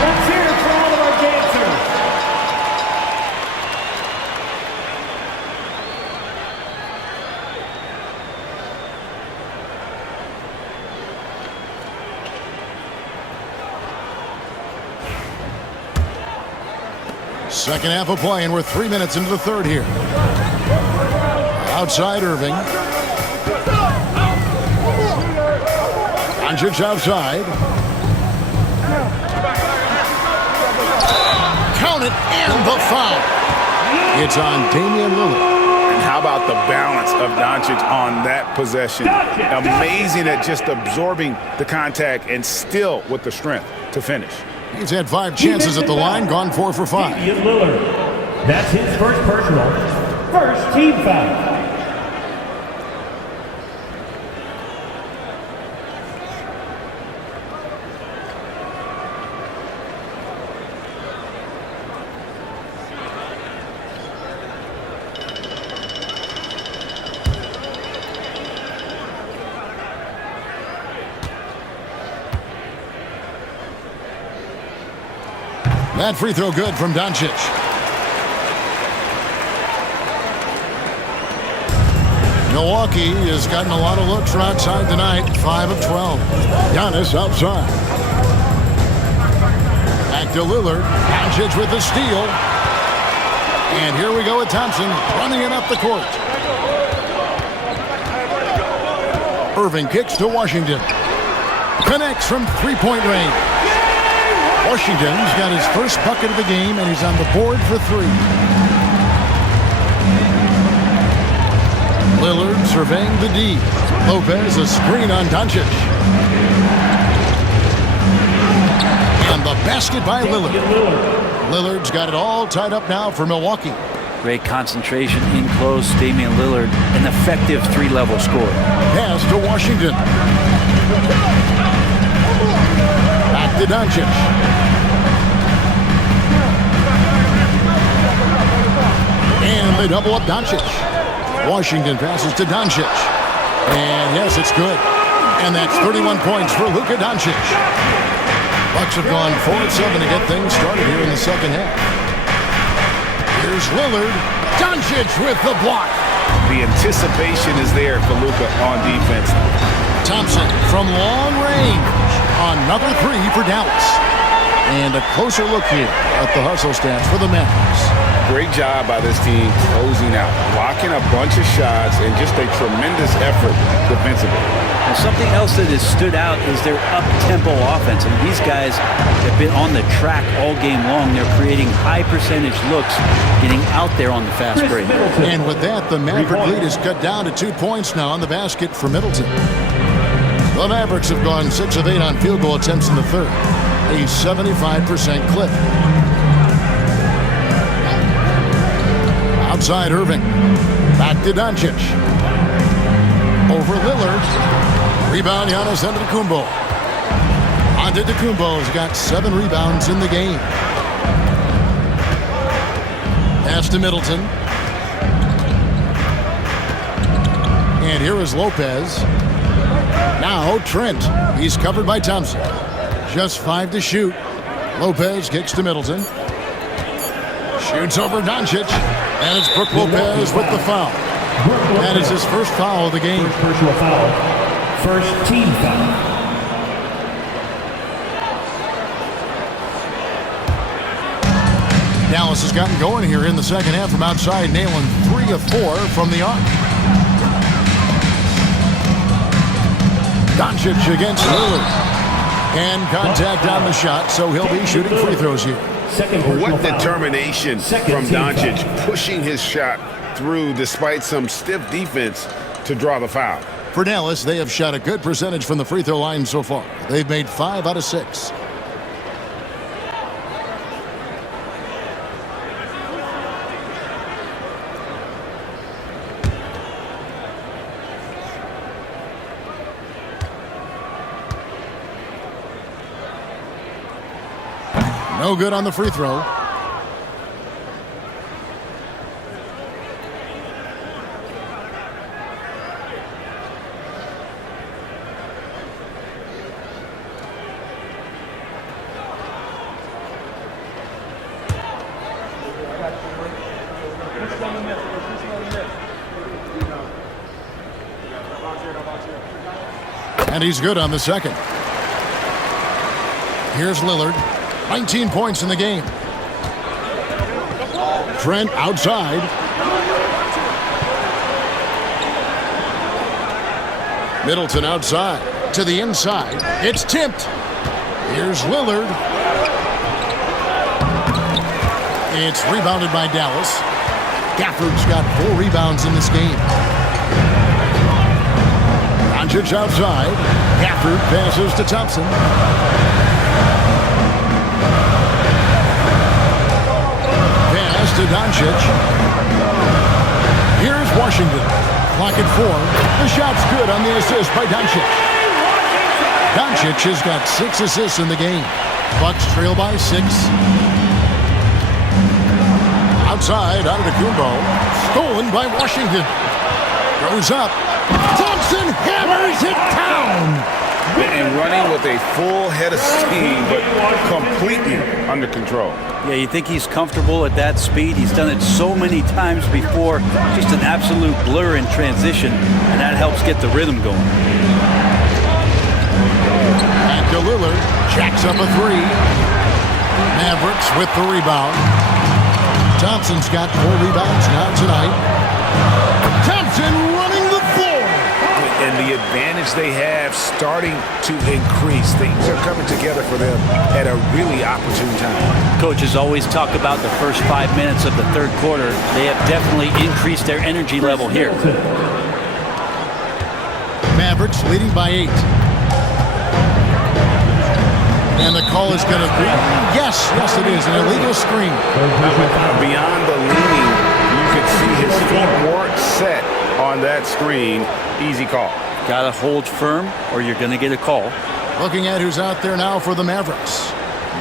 Let's hear it for all of our dancers. Second half of play, and we're 3 minutes into the third here. Outside Irving. Doncic outside. Count it, and the foul. It's on Damian Lillard. And how about the balance of Doncic on that possession? Amazing at just absorbing the contact and still with the strength to finish. He's had 5 chances at the line, gone 4 for 5. Damian Lillard. That's his first personal. First team foul. That free throw good from Doncic. Milwaukee has gotten a lot of looks from outside tonight. 5 of 12. Giannis outside. Back to Lillard. Doncic with the steal. And here we go with Thompson running it up the court. Irving kicks to Washington. Connects from three-point range. Washington's got his first bucket of the game, and he's on the board for 3. Lillard surveying the D. Lopez a screen on Doncic. And the basket by Lillard. Lillard's got it all tied up now for Milwaukee. Great concentration in close. Damian Lillard, an effective 3-level scorer. Pass to Washington. Back to Doncic. And they double up Doncic. Washington passes to Doncic. And yes, it's good. And that's 31 points for Luka Doncic. Bucks have gone 4 of 7 to get things started here in the second half. Here's Lillard. Doncic with the block. The anticipation is there for Luka on defense. Thompson from long range. Another 3 for Dallas. And a closer look here at the hustle stats for the Mavericks. Great job by this team closing out, blocking a bunch of shots, and just a tremendous effort defensively. Well, something else that has stood out is their up-tempo offense. And these guys have been on the track all game long. They're creating high-percentage looks, getting out there on the fast break. And with that, the Maverick lead is cut down to 2 points now on the basket for Middleton. The Mavericks have gone 6 of 8 on field goal attempts in the third, a 75% clip. Outside Irving. Back to Doncic. Over Lillard. Rebound Giannis Antetokounmpo. Antetokounmpo's got 7 rebounds in the game. Pass to Middleton. And here is Lopez. Now Trent. He's covered by Thompson. Just 5 to shoot. Lopez kicks to Middleton. Shoots over Doncic. And it's Brook Lopez with the foul. That is his first foul of the game. First personal foul. First team foul. Dallas has gotten going here in the second half from outside, nailing 3 of 4 from the arc. Doncic against Lillard. And contact on the shot, so he'll be shooting free throws here. What determination from Doncic, pushing his shot through despite some stiff defense to draw the foul. For Dallas, they have shot a good percentage from the free throw line so far. They've made 5 out of 6. No good on the free throw. And he's good on the second. Here's Lillard. 19 points in the game. Trent outside. Middleton outside. To the inside. It's tipped. Here's Lillard. It's rebounded by Dallas. Gafford's got 4 rebounds in this game. Doncic outside. Gafford passes to Thompson. Pass to Doncic. Here's Washington. Clock at 4. The shot's good on the assist by Doncic. Doncic has got 6 assists in the game. Bucks trail by 6. Outside, Antetokounmpo. Stolen by Washington. Goes up. Thompson hammers it down. And running with a full head of steam, but completely under control. Yeah, you think he's comfortable at that speed. He's done it so many times before. Just an absolute blur in transition, and that helps get the rhythm going. And to Lillard, jacks up a 3. Mavericks with the rebound. Thompson's got 4 rebounds now tonight. Thompson running the floor. And the advantage they have starting to increase. Things are coming together for them at a really opportune time. Coaches always talk about the first 5 minutes of the third quarter. They have definitely increased their energy level here. Mavericks leading by 8. And the call is going to be, yes, it is, an illegal screen. Beyond the leaning, you could see his feet weren't set on that screen. Easy call. Got to hold firm or you're going to get a call. Looking at who's out there now for the Mavericks.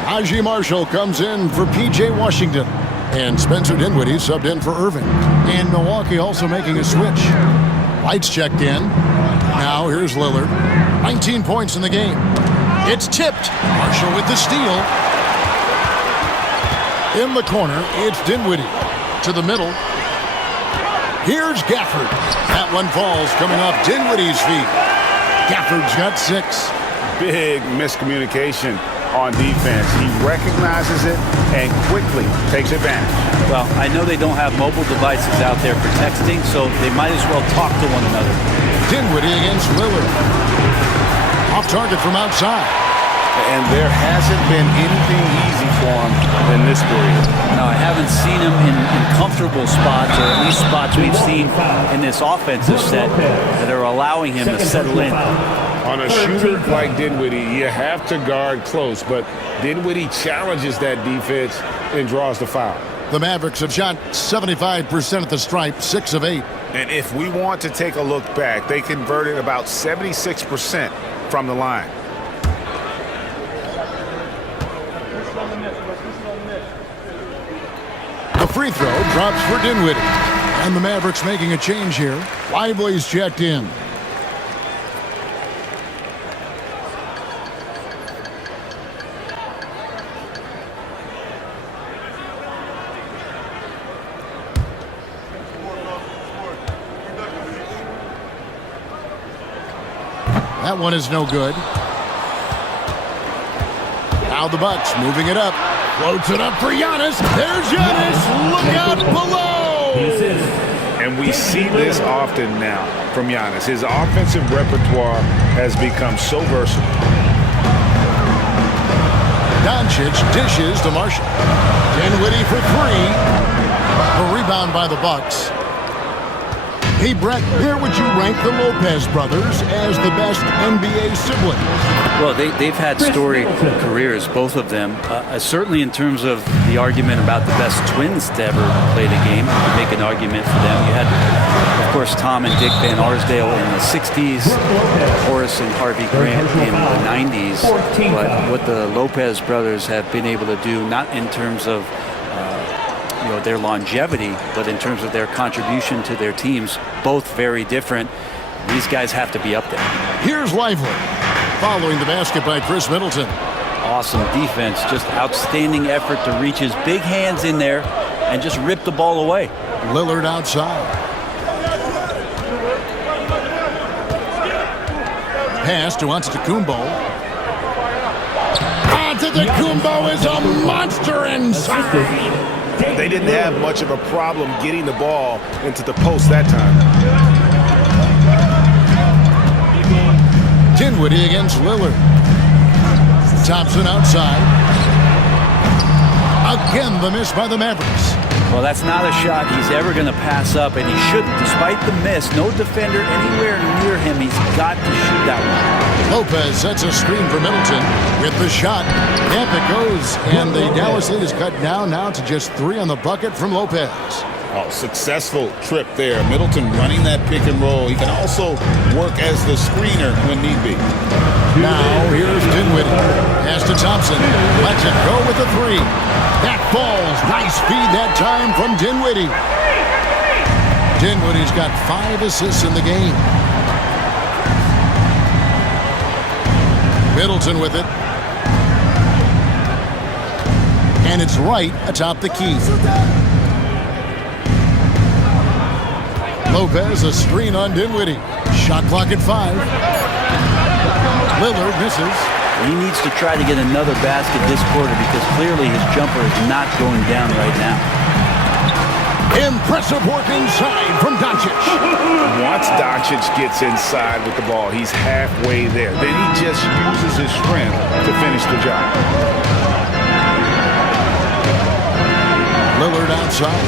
Najee Marshall comes in for P.J. Washington. And Spencer Dinwiddie subbed in for Irving. And Milwaukee also making a switch. Lights checked in. Now here's Lillard. 19 points in the game. It's tipped. Marshall with the steal. In the corner, it's Dinwiddie. To the middle. Here's Gafford. That one falls coming off Dinwiddie's feet. Gafford's got 6. Big miscommunication on defense. He recognizes it and quickly takes advantage. Well, I know they don't have mobile devices out there for texting, so they might as well talk to one another. Dinwiddie against Lillard. Off target from outside. And there hasn't been anything easy for him in this period. No, I haven't seen him in comfortable spots, or at least spots we've seen in this offensive set that are allowing him to settle in. On a shooter like Dinwiddie, you have to guard close, but Dinwiddie challenges that defense and draws the foul. The Mavericks have shot 75% at the stripe, 6 of 8. And if we want to take a look back, they converted about 76% from the line. The free throw drops for Dinwiddie. And the Mavericks making a change here. Lively's checked in. That one is no good. Now the Bucks moving it up. Floats it up for Giannis. There's Giannis. Look out below. And we see this often now from Giannis. His offensive repertoire has become so versatile. Doncic dishes to Marshall. Dinwiddie for three. A rebound by the Bucks. Hey, Brett, where would you rank the Lopez brothers as the best NBA siblings? Well, they've had storied careers, both of them. Certainly in terms of the argument about the best twins to ever play the game, you make an argument for them. You had, of course, Tom and Dick Van Arsdale in the 60s, Horace and Harvey Grant in the 90s. But what the Lopez brothers have been able to do, not in terms of their longevity, but in terms of their contribution to their teams, both very different. These guys have to be up there. Here's Lively, following the basket by Chris Middleton. Awesome defense, just outstanding effort to reach his big hands in there and just rip the ball away. Lillard outside. Pass to Antetokounmpo. Antetokounmpo is a monster inside. They didn't have much of a problem getting the ball into the post that time. Dinwiddie against Lillard. Thompson outside. Again, the miss by the Mavericks. Well, that's not a shot he's ever going to pass up, and he shouldn't. Despite the miss, no defender anywhere near him. He's got to shoot that one. Lopez sets a screen for Middleton with the shot. Yep, it goes. And the Dallas lead is cut down now to just 3 on the bucket from Lopez. Oh, successful trip there. Middleton running that pick and roll. He can also work as the screener when need be. Now here's Dinwiddie. Pass to Thompson. Lets it go with the 3. That falls. Nice feed that time from Dinwiddie. Dinwiddie's got 5 assists in the game. Middleton with it. And it's right atop the key. Lopez, a screen on Dinwiddie. Shot clock at 5. Lillard misses. He needs to try to get another basket this quarter because clearly his jumper is not going down right now. Impressive work inside from Doncic. Once Doncic gets inside with the ball, he's halfway there. Then he just uses his strength to finish the job. Lillard outside.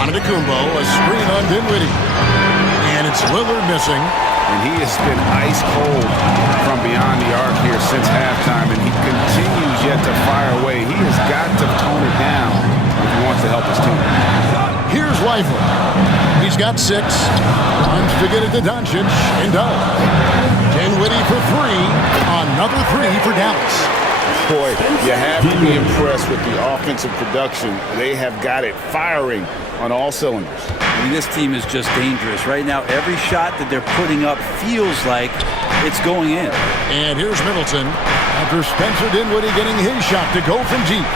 Antetokounmpo, a screen on Dinwiddie. And it's Lillard missing. And he has been ice cold from beyond the arc here since halftime, and he continues yet to fire away. He has got to tone it down if he wants to help his team. Here's Lively. He's got 6. Wants to get it to Doncic and does. Dinwiddie for 3. Another 3 for Dallas. Boy, you have to be impressed with the offensive production. They have got it firing on all cylinders. I mean, this team is just dangerous. Right now, every shot that they're putting up feels like it's going in. And here's Middleton after Spencer Dinwiddie getting his shot to go from deep.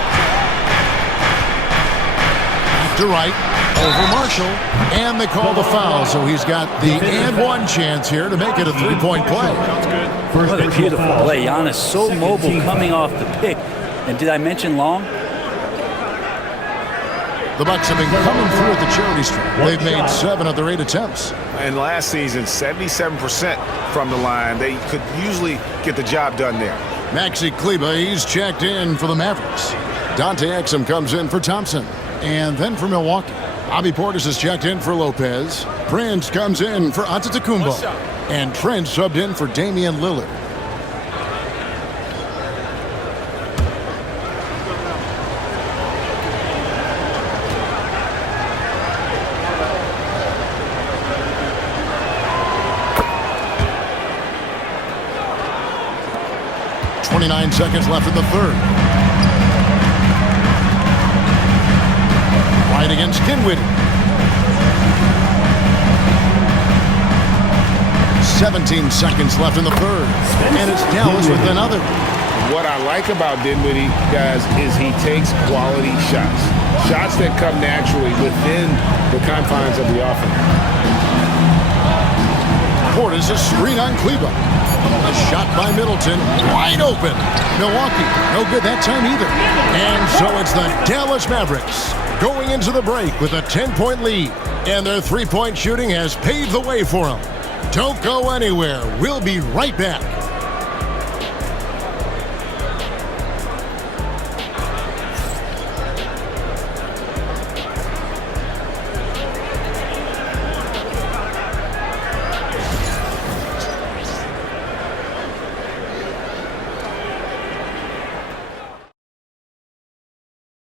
Back to right, over Marshall, and they call the foul, so he's got the and one chance here to make it a 3-point play. What a beautiful play. Giannis so mobile coming off the pick. And did I mention long? The Bucks have been coming through at the charity stripe. They've made 7 of their 8 attempts. And last season, 77% from the line. They could usually get the job done there. Maxi Kleber, he's checked in for the Mavericks. Dante Exum comes in for Thompson. And then for Milwaukee, Bobby Portis is checked in for Lopez. Prince comes in for Antetokounmpo. And Trent subbed in for Damian Lillard. Seconds left in the third. Right against Dinwiddie. 17 seconds left in the third. And it's Dallas with another. What I like about Dinwiddie, guys, is he takes quality shots. Shots that come naturally within the confines of the offense. Portis a screen on Kleba. A shot by Middleton. Wide open. Milwaukee. No good that time either. And so it's the Dallas Mavericks going into the break with a 10-point lead. And their three-point shooting has paved the way for them. Don't go anywhere. We'll be right back.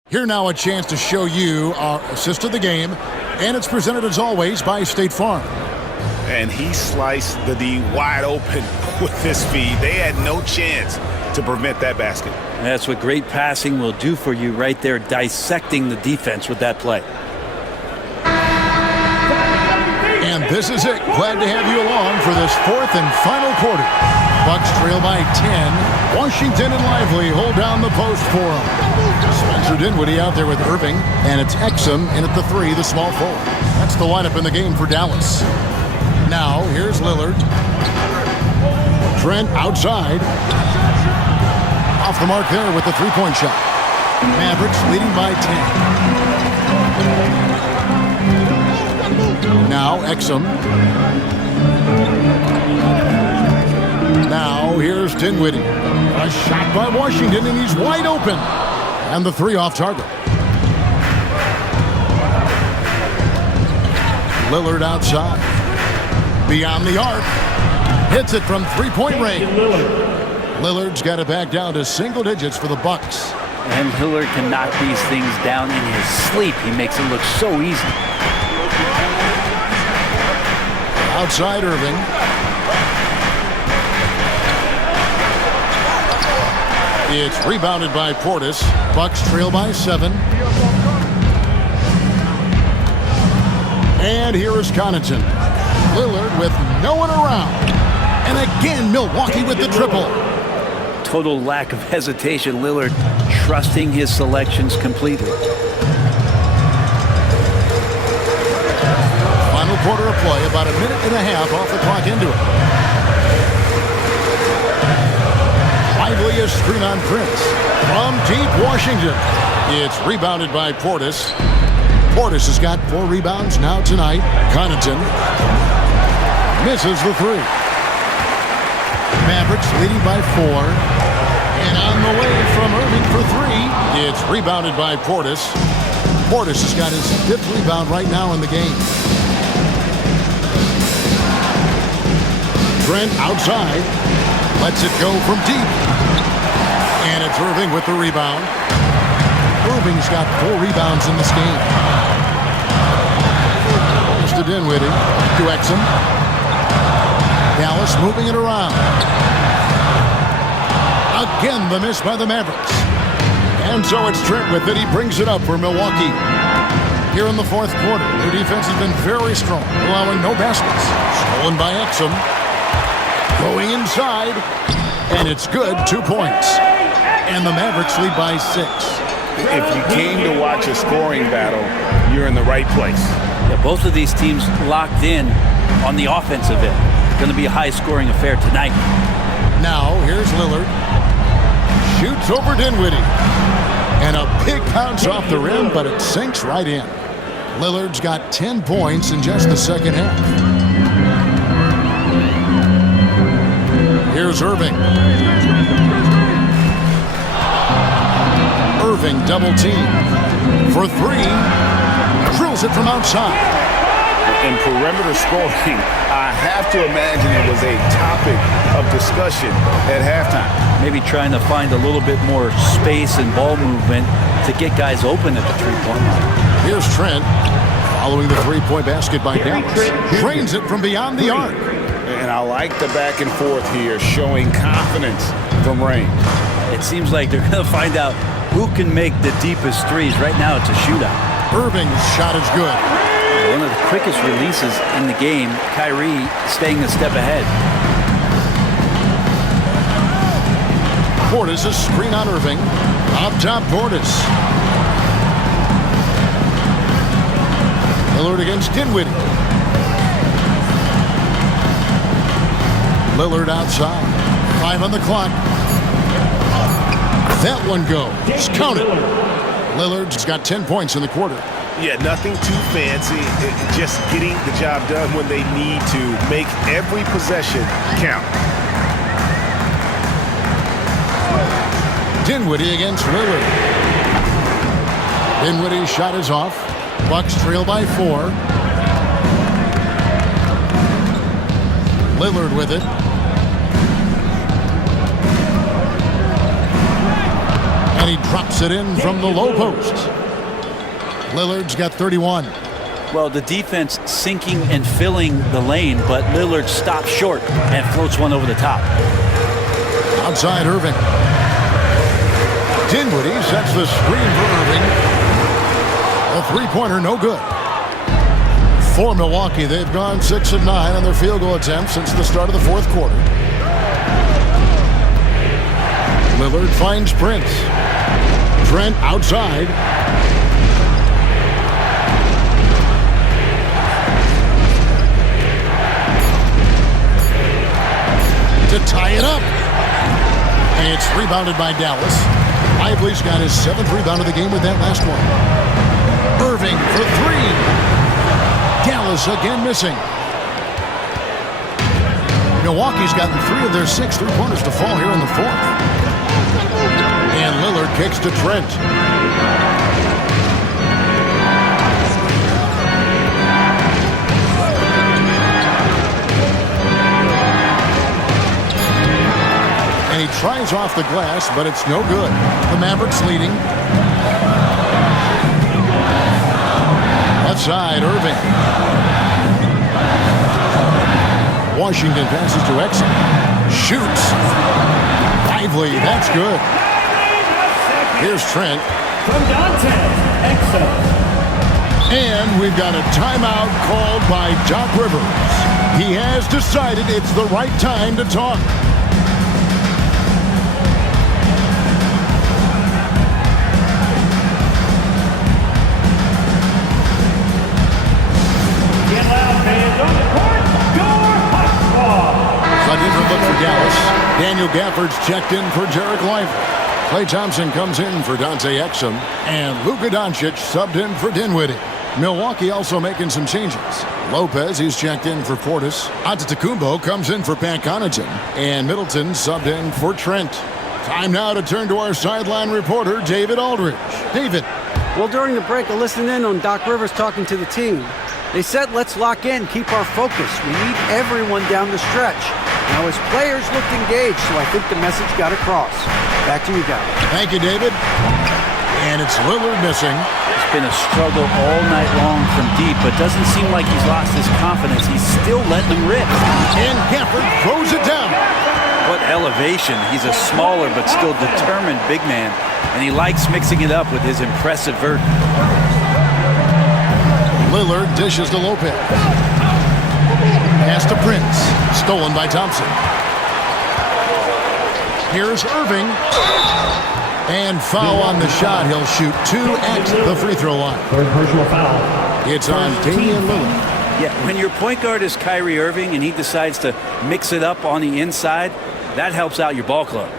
Here now a chance to show you our assist of the game, and it's presented as always by State Farm. And he sliced the D wide open with this feed. They had no chance to prevent that basket. That's what great passing will do for you right there, dissecting the defense with that play. And this is it. Glad to have you along for this fourth and final quarter. Bucks trail by 10. Washington and Lively hold down the post for them. Spencer Dinwiddie out there with Irving, and it's Exum in at the 3, the small forward. That's the lineup in the game for Dallas. Now, here's Lillard. Trent outside. Off the mark there with the three-point shot. Mavericks leading by 10. Now, Exum. Now, here's Dinwiddie. A shot by Washington, and he's wide open. And the 3 off target. Lillard outside. Beyond the arc. Hits it from three-point range. Lillard's got it back down to single digits for the Bucks. And Lillard can knock these things down in his sleep. He makes it look so easy. Outside Irving. It's rebounded by Portis. Bucks trail by 7. And here is Connaughton. Lillard with no one around. And again, Milwaukee with the triple. Total lack of hesitation. Lillard trusting his selections completely. Final quarter of play, about a minute and a half off the clock into it. Lively a screen on Prince. From deep Washington. It's rebounded by Portis. Portis has got 4 rebounds now tonight. Connaughton misses the 3. Mavericks leading by 4. And on the way from Irving for 3. It's rebounded by Portis. Portis has got his 5th rebound right now in the game. Trent outside. Lets it go from deep. And it's Irving with the rebound. Irving's got 4 rebounds in this game. Goes to Dinwiddie. To Exum. Dallas moving it around. Again, the miss by the Mavericks. And so it's Trent with it. He brings it up for Milwaukee. Here in the 4th quarter, their defense has been very strong, allowing no baskets. Stolen by Exum. Going inside. And it's good. 2 points. And the Mavericks lead by 6. If you came to watch a scoring battle, you're in the right place. Yeah, both of these teams locked in on the offensive end. Going to be a high-scoring affair tonight. Now, here's Lillard. Shoots over Dinwiddie. And a big bounce off the rim, but it sinks right in. Lillard's got 10 points in just the second half. Here's Irving. Irving double team for 3. Drills it from outside. In perimeter scoring, I have to imagine it was a topic of discussion at halftime. Maybe trying to find a little bit more space and ball movement to get guys open at the three-point line. Here's Trent following the three-point basket by Dallas. Drains it from beyond the arc. And I like the back and forth here, showing confidence from range. It seems like they're going to find out who can make the deepest threes. Right now, it's a shootout. Irving's shot is good. One of the quickest releases in the game. Kyrie staying a step ahead. Portis a screen on Irving. Up top, Portis. Lillard against Dinwiddie. Lillard outside. 5 on the clock. That one goes. Counted. Lillard's got 10 points in the quarter. Yeah, nothing too fancy. Just getting the job done when they need to. Make every possession count. Dinwiddie against Lillard. Dinwiddie's shot is off. Bucks trail by 4. Lillard with it. And he drops it in from the low post. Lillard's got 31. Well, the defense sinking and filling the lane, but Lillard stops short and floats one over the top. Outside Irving. Dinwiddie sets the screen for Irving. A three-pointer, no good. For Milwaukee, they've gone 6 of 9 on their field goal attempts since the start of the fourth quarter. Lillard finds Prince. Trent outside. To tie it up. And it's rebounded by Dallas. Lively's got his 7th rebound of the game with that last one. Irving for 3. Dallas again missing. Milwaukee's gotten 3 of their 6 three-pointers to fall here in the 4th. And Lillard kicks to Trent. And he tries off the glass, but it's no good. The Mavericks leading. Left side, Irving. Washington passes to Exum. Shoots. Lively, that's good. Here's Trent. From Dante, Exum. And we've got a timeout called by Doc Rivers. He has decided it's the right time to talk. Get loud, fans. On the court, your hot squad. A different look for Dallas. Daniel Gafford's checked in for Jarek Lively. Klay Thompson comes in for Dante Exum. And Luka Doncic subbed in for Dinwiddie. Milwaukee also making some changes. Lopez, he's checked in for Portis. Antetokounmpo comes in for Pat Connaughton. And Middleton subbed in for Trent. Time now to turn to our sideline reporter, David Aldridge. David. Well, during the break, I listened in on Doc Rivers talking to the team. They said, let's lock in, keep our focus. We need everyone down the stretch. Now, his players looked engaged, so I think the message got across. Back to you guys. Thank you, David. And it's Lillard missing. It's been a struggle all night long from deep, but doesn't seem like he's lost his confidence. He's still letting them rip. And Gafford throws it down. What elevation. He's a smaller but still determined big man, and he likes mixing it up with his impressive vert. Lillard dishes to Lopez. Pass to Prince. Stolen by Thompson. Here's Irving. And foul on the shot. He'll shoot 2 at the free throw line. Third personal foul. It's on Damian Lillard. Yeah, when your point guard is Kyrie Irving and he decides to mix it up on the inside, that helps out your ball club.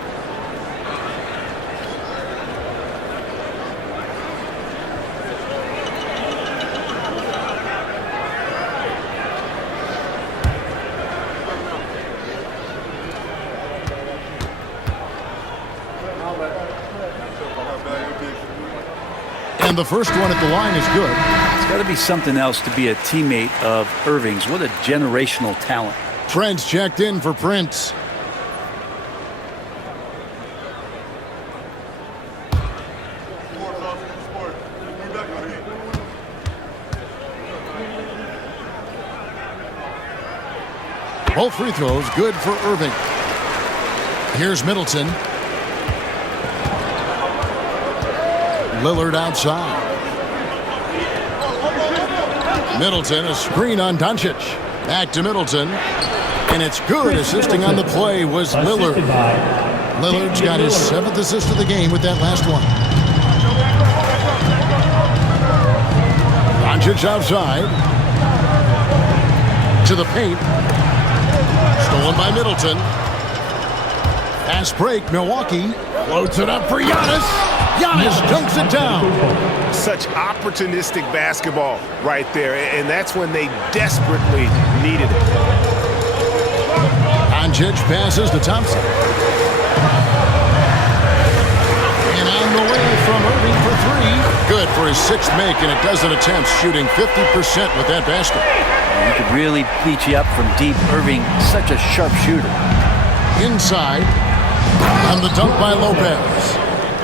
And the first one at the line is good. It's got to be something else to be a teammate of Irving's. What a generational talent. Trent's checked in for Prince. Both free throws good for Irving. Here's Middleton. Lillard outside. Middleton, a screen on Doncic. Back to Middleton. And it's good. Assisting on the play was Lillard. Lillard's got his 7th assist of the game with that last one. Doncic outside. To the paint. Stolen Stolen by Middleton. Fast break, Milwaukee. Floats it up for Giannis. Giannis dunks it down. Such opportunistic basketball right there, and that's when they desperately needed it. Doncic passes to Thompson. And on the way from Irving for three. Good for his sixth make, and it doesn't attempt, shooting 50% with that basket. He could really beat you up from deep. Irving, such a sharp shooter. Inside. On the dunk by Lopez.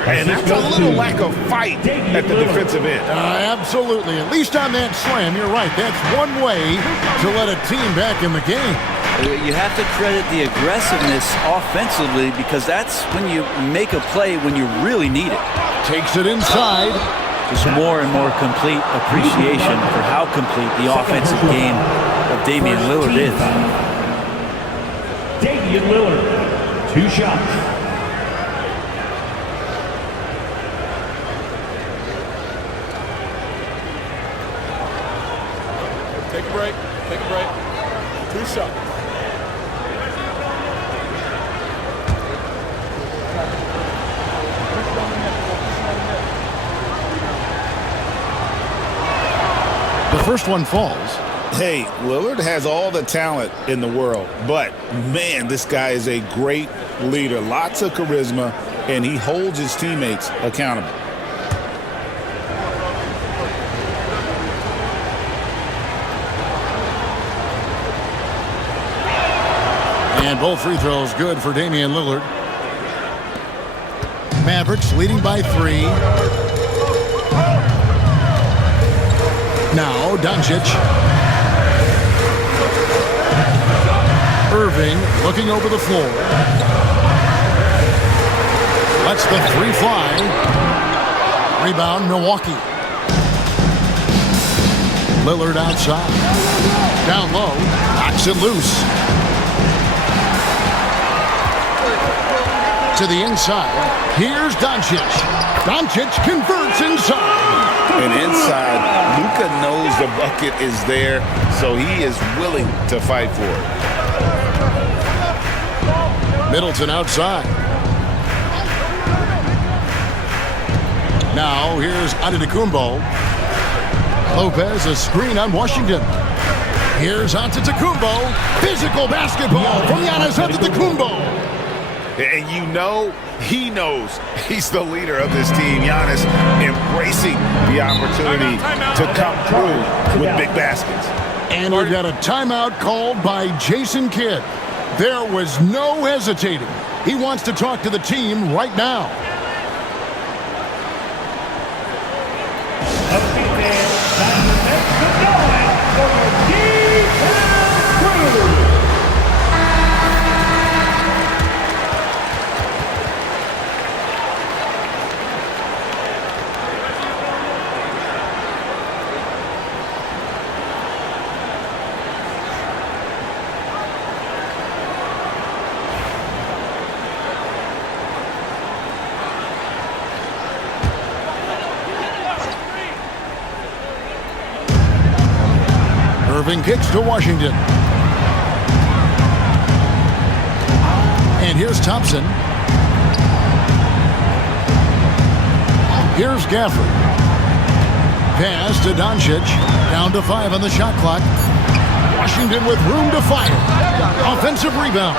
And that's a little lack of fight at the defensive end. Absolutely. At least on that slam, you're right. That's one way to let a team back in the game. You have to credit the aggressiveness offensively, because that's when you make a play when you really need it. Takes it inside. Just more and more complete appreciation for how complete the offensive game of Damian Lillard is. Damian Lillard, 2 shots. Take a break. Take a break. 2 shots. The first one falls. Hey, Lillard has all the talent in the world, but man, this guy is a great leader. Lots of charisma, and he holds his teammates accountable. And both free throws good for Damian Lillard. Mavericks leading by 3. Now Doncic. Irving looking over the floor. Lets the 3 fly. Rebound Milwaukee. Lillard outside. Down low. Knocks it loose. To the inside. Here's Doncic. Doncic converts inside. And inside, Luka knows the bucket is there, so he is willing to fight for it. Middleton outside. Now here's Antetokounmpo. Lopez, a screen on Washington. Here's Antetokounmpo. Physical basketball from Giannis Antetokounmpo. And you know, he knows he's the leader of this team. Giannis embracing the opportunity to come through with big baskets. And we've got a timeout called by Jason Kidd. There was no hesitating. He wants to talk to the team right now. Irving kicks to Washington. And here's Thompson. Here's Gafford. Pass to Doncic. Down to 5 on the shot clock. Washington with room to fire. Offensive rebound.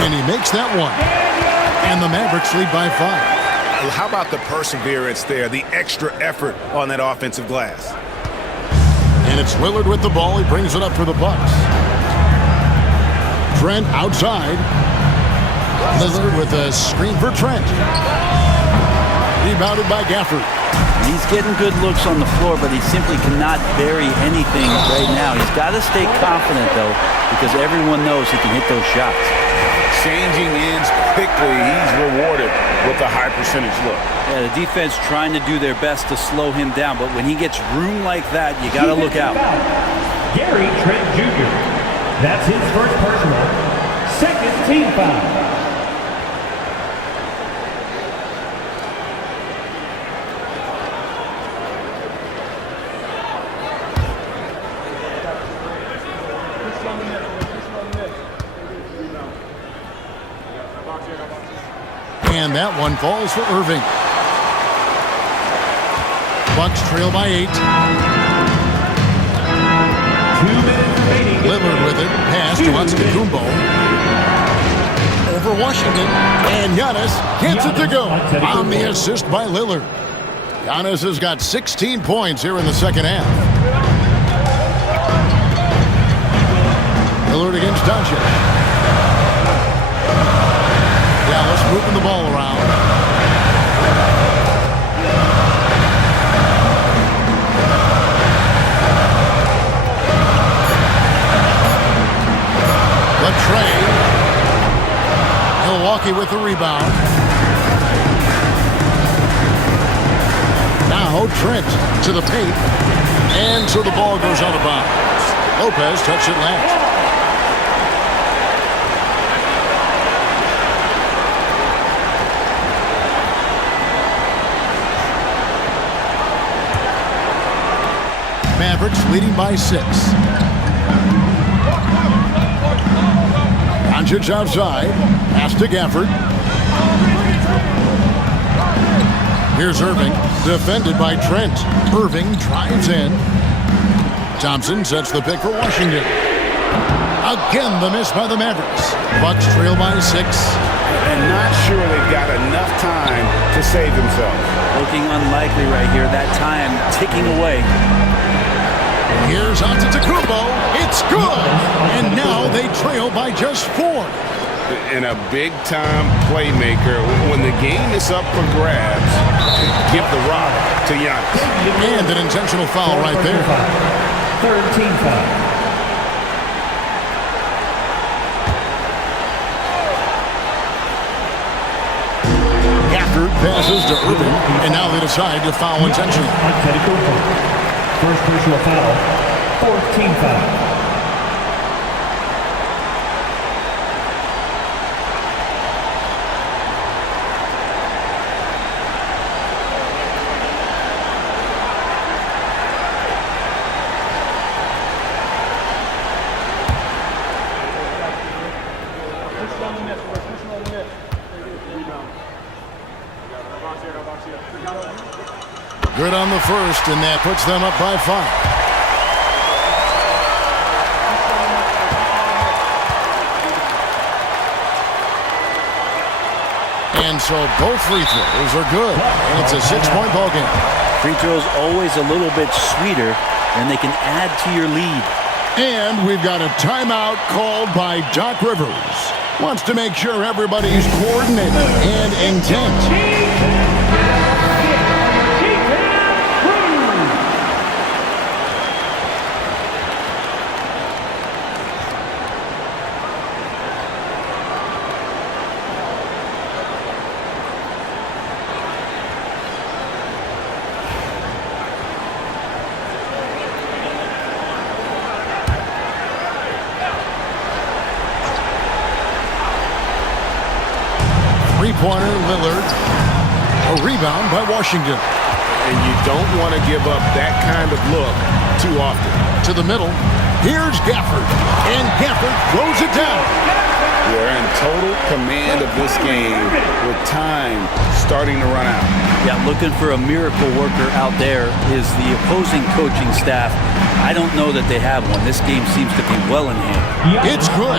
And he makes that one. And the Mavericks lead by 5. How about the perseverance there, the extra effort on that offensive glass? And it's Lillard with the ball. He brings it up for the Bucks. Trent outside. Lillard with a screen for Trent. Rebounded by Gafford. He's getting good looks on the floor, but he simply cannot bury anything right now. He's got to stay confident, though, because everyone knows he can hit those shots. Changing ends quickly. He's rewarded with a high percentage look. Yeah, the defense trying to do their best to slow him down, but when he gets room like that, you got to look out. Gary Trent Jr. That's his first personal. Second team foul. And that one falls for Irving. Bucks trail by 8. 2 minutes remaining. Lillard with it. Pass to Antetokounmpo. Over Washington. And Giannis gets it to go. On the assist by Lillard. Giannis has got 16 points here in the second half. Lillard against Doncic. Dallas moving the ball around. Trey. Milwaukee with the rebound. Now Trent to the paint. And so the ball goes out of bounds. Lopez touched it last. Mavericks leading by 6. Doncic outside. Pass to Gafford. Here's Irving. Defended by Trent. Irving drives in. Thompson sets the pick for Washington. Again, the miss by the Mavericks. Bucks trail by 6. And not sure they've got enough time to save themselves. Looking unlikely right here. That time ticking away. Here's Antetokounmpo. It's good. And now they trail by just 4. And a big-time playmaker. When the game is up for grabs, give the rock to Giannis. And an intentional foul right there. Third team foul. Gafford passes to Irving. And now they decide to foul intentionally. First personal foul. Fourth team foul. Good on the first, and that puts them up by 5. And so both free throws are good, and it's a 6-point ball game. Free throws always a little bit sweeter, and they can add to your lead. And we've got a timeout called by Doc Rivers. Wants to make sure everybody's coordinated and intent. 3-pointer, Lillard. A rebound by Washington. And you don't want to give up that kind of look too often. To the middle. Here's Gafford. And Gafford throws it down. They're in total command of this game with time starting to run out. Yeah, looking for a miracle worker out there is the opposing coaching staff. I don't know that they have one. This game seems to be well in hand. It's good.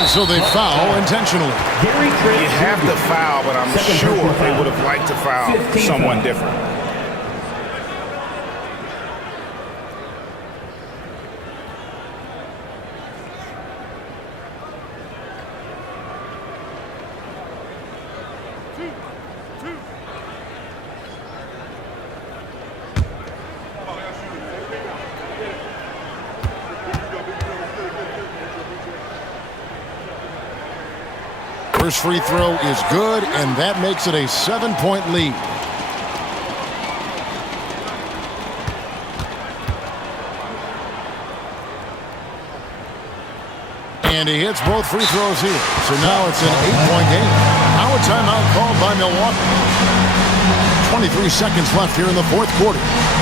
And so they foul intentionally. You have the foul, but I'm sure they would have liked to foul someone different. First free throw is good, and that makes it a 7-point lead. And he hits both free throws here. So now it's an 8-point game. Now a timeout called by Milwaukee. 23 seconds left here in the fourth quarter.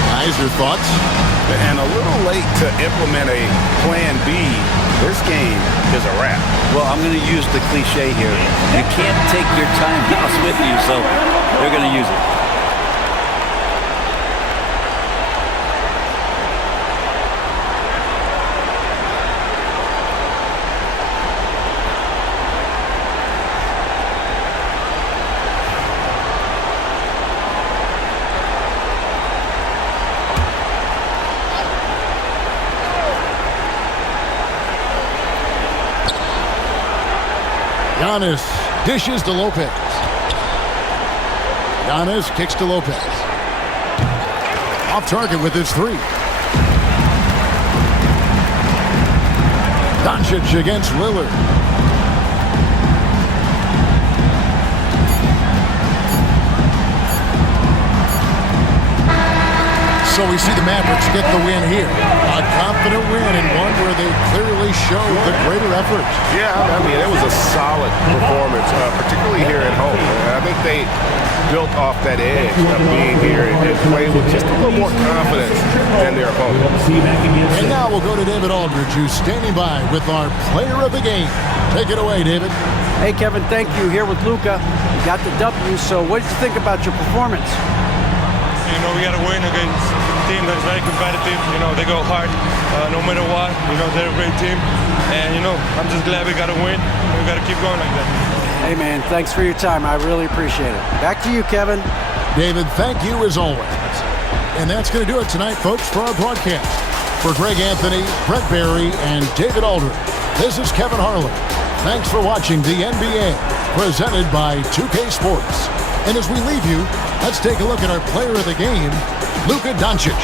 Guys, your thoughts? And a little late to implement a plan B. This game is a wrap. Well, I'm going to use the cliche here. You can't take your timeouts with you, so they're going to use it. Giannis dishes to Lopez. Giannis kicks to Lopez. Off target with his three. Doncic against Lillard. So we see the Mavericks get the win here. A confident win and one where they clearly showed the greater effort. Yeah, I mean, it was a solid performance, particularly here at home. I think they built off that edge of being here and played with just a little more confidence than their opponent. And now we'll go to David Aldridge, who's standing by with our player of the game. Take it away, David. Hey, Kevin, thank you. Here with Luka. You got the W, so what did you think about your performance? You know, we got to win against a team that's very competitive. You know, they go hard no matter what. You know, they're a great team. And, you know, I'm just glad we got to win. We got to keep going like that. Hey, man, thanks for your time. I really appreciate it. Back to you, Kevin. David, thank you as always. And that's going to do it tonight, folks, for our broadcast. For Greg Anthony, Brett Barry, and David Aldridge, this is Kevin Harlan. Thanks for watching the NBA, presented by 2K Sports. And as we leave you, let's take a look at our player of the game, Luka Doncic.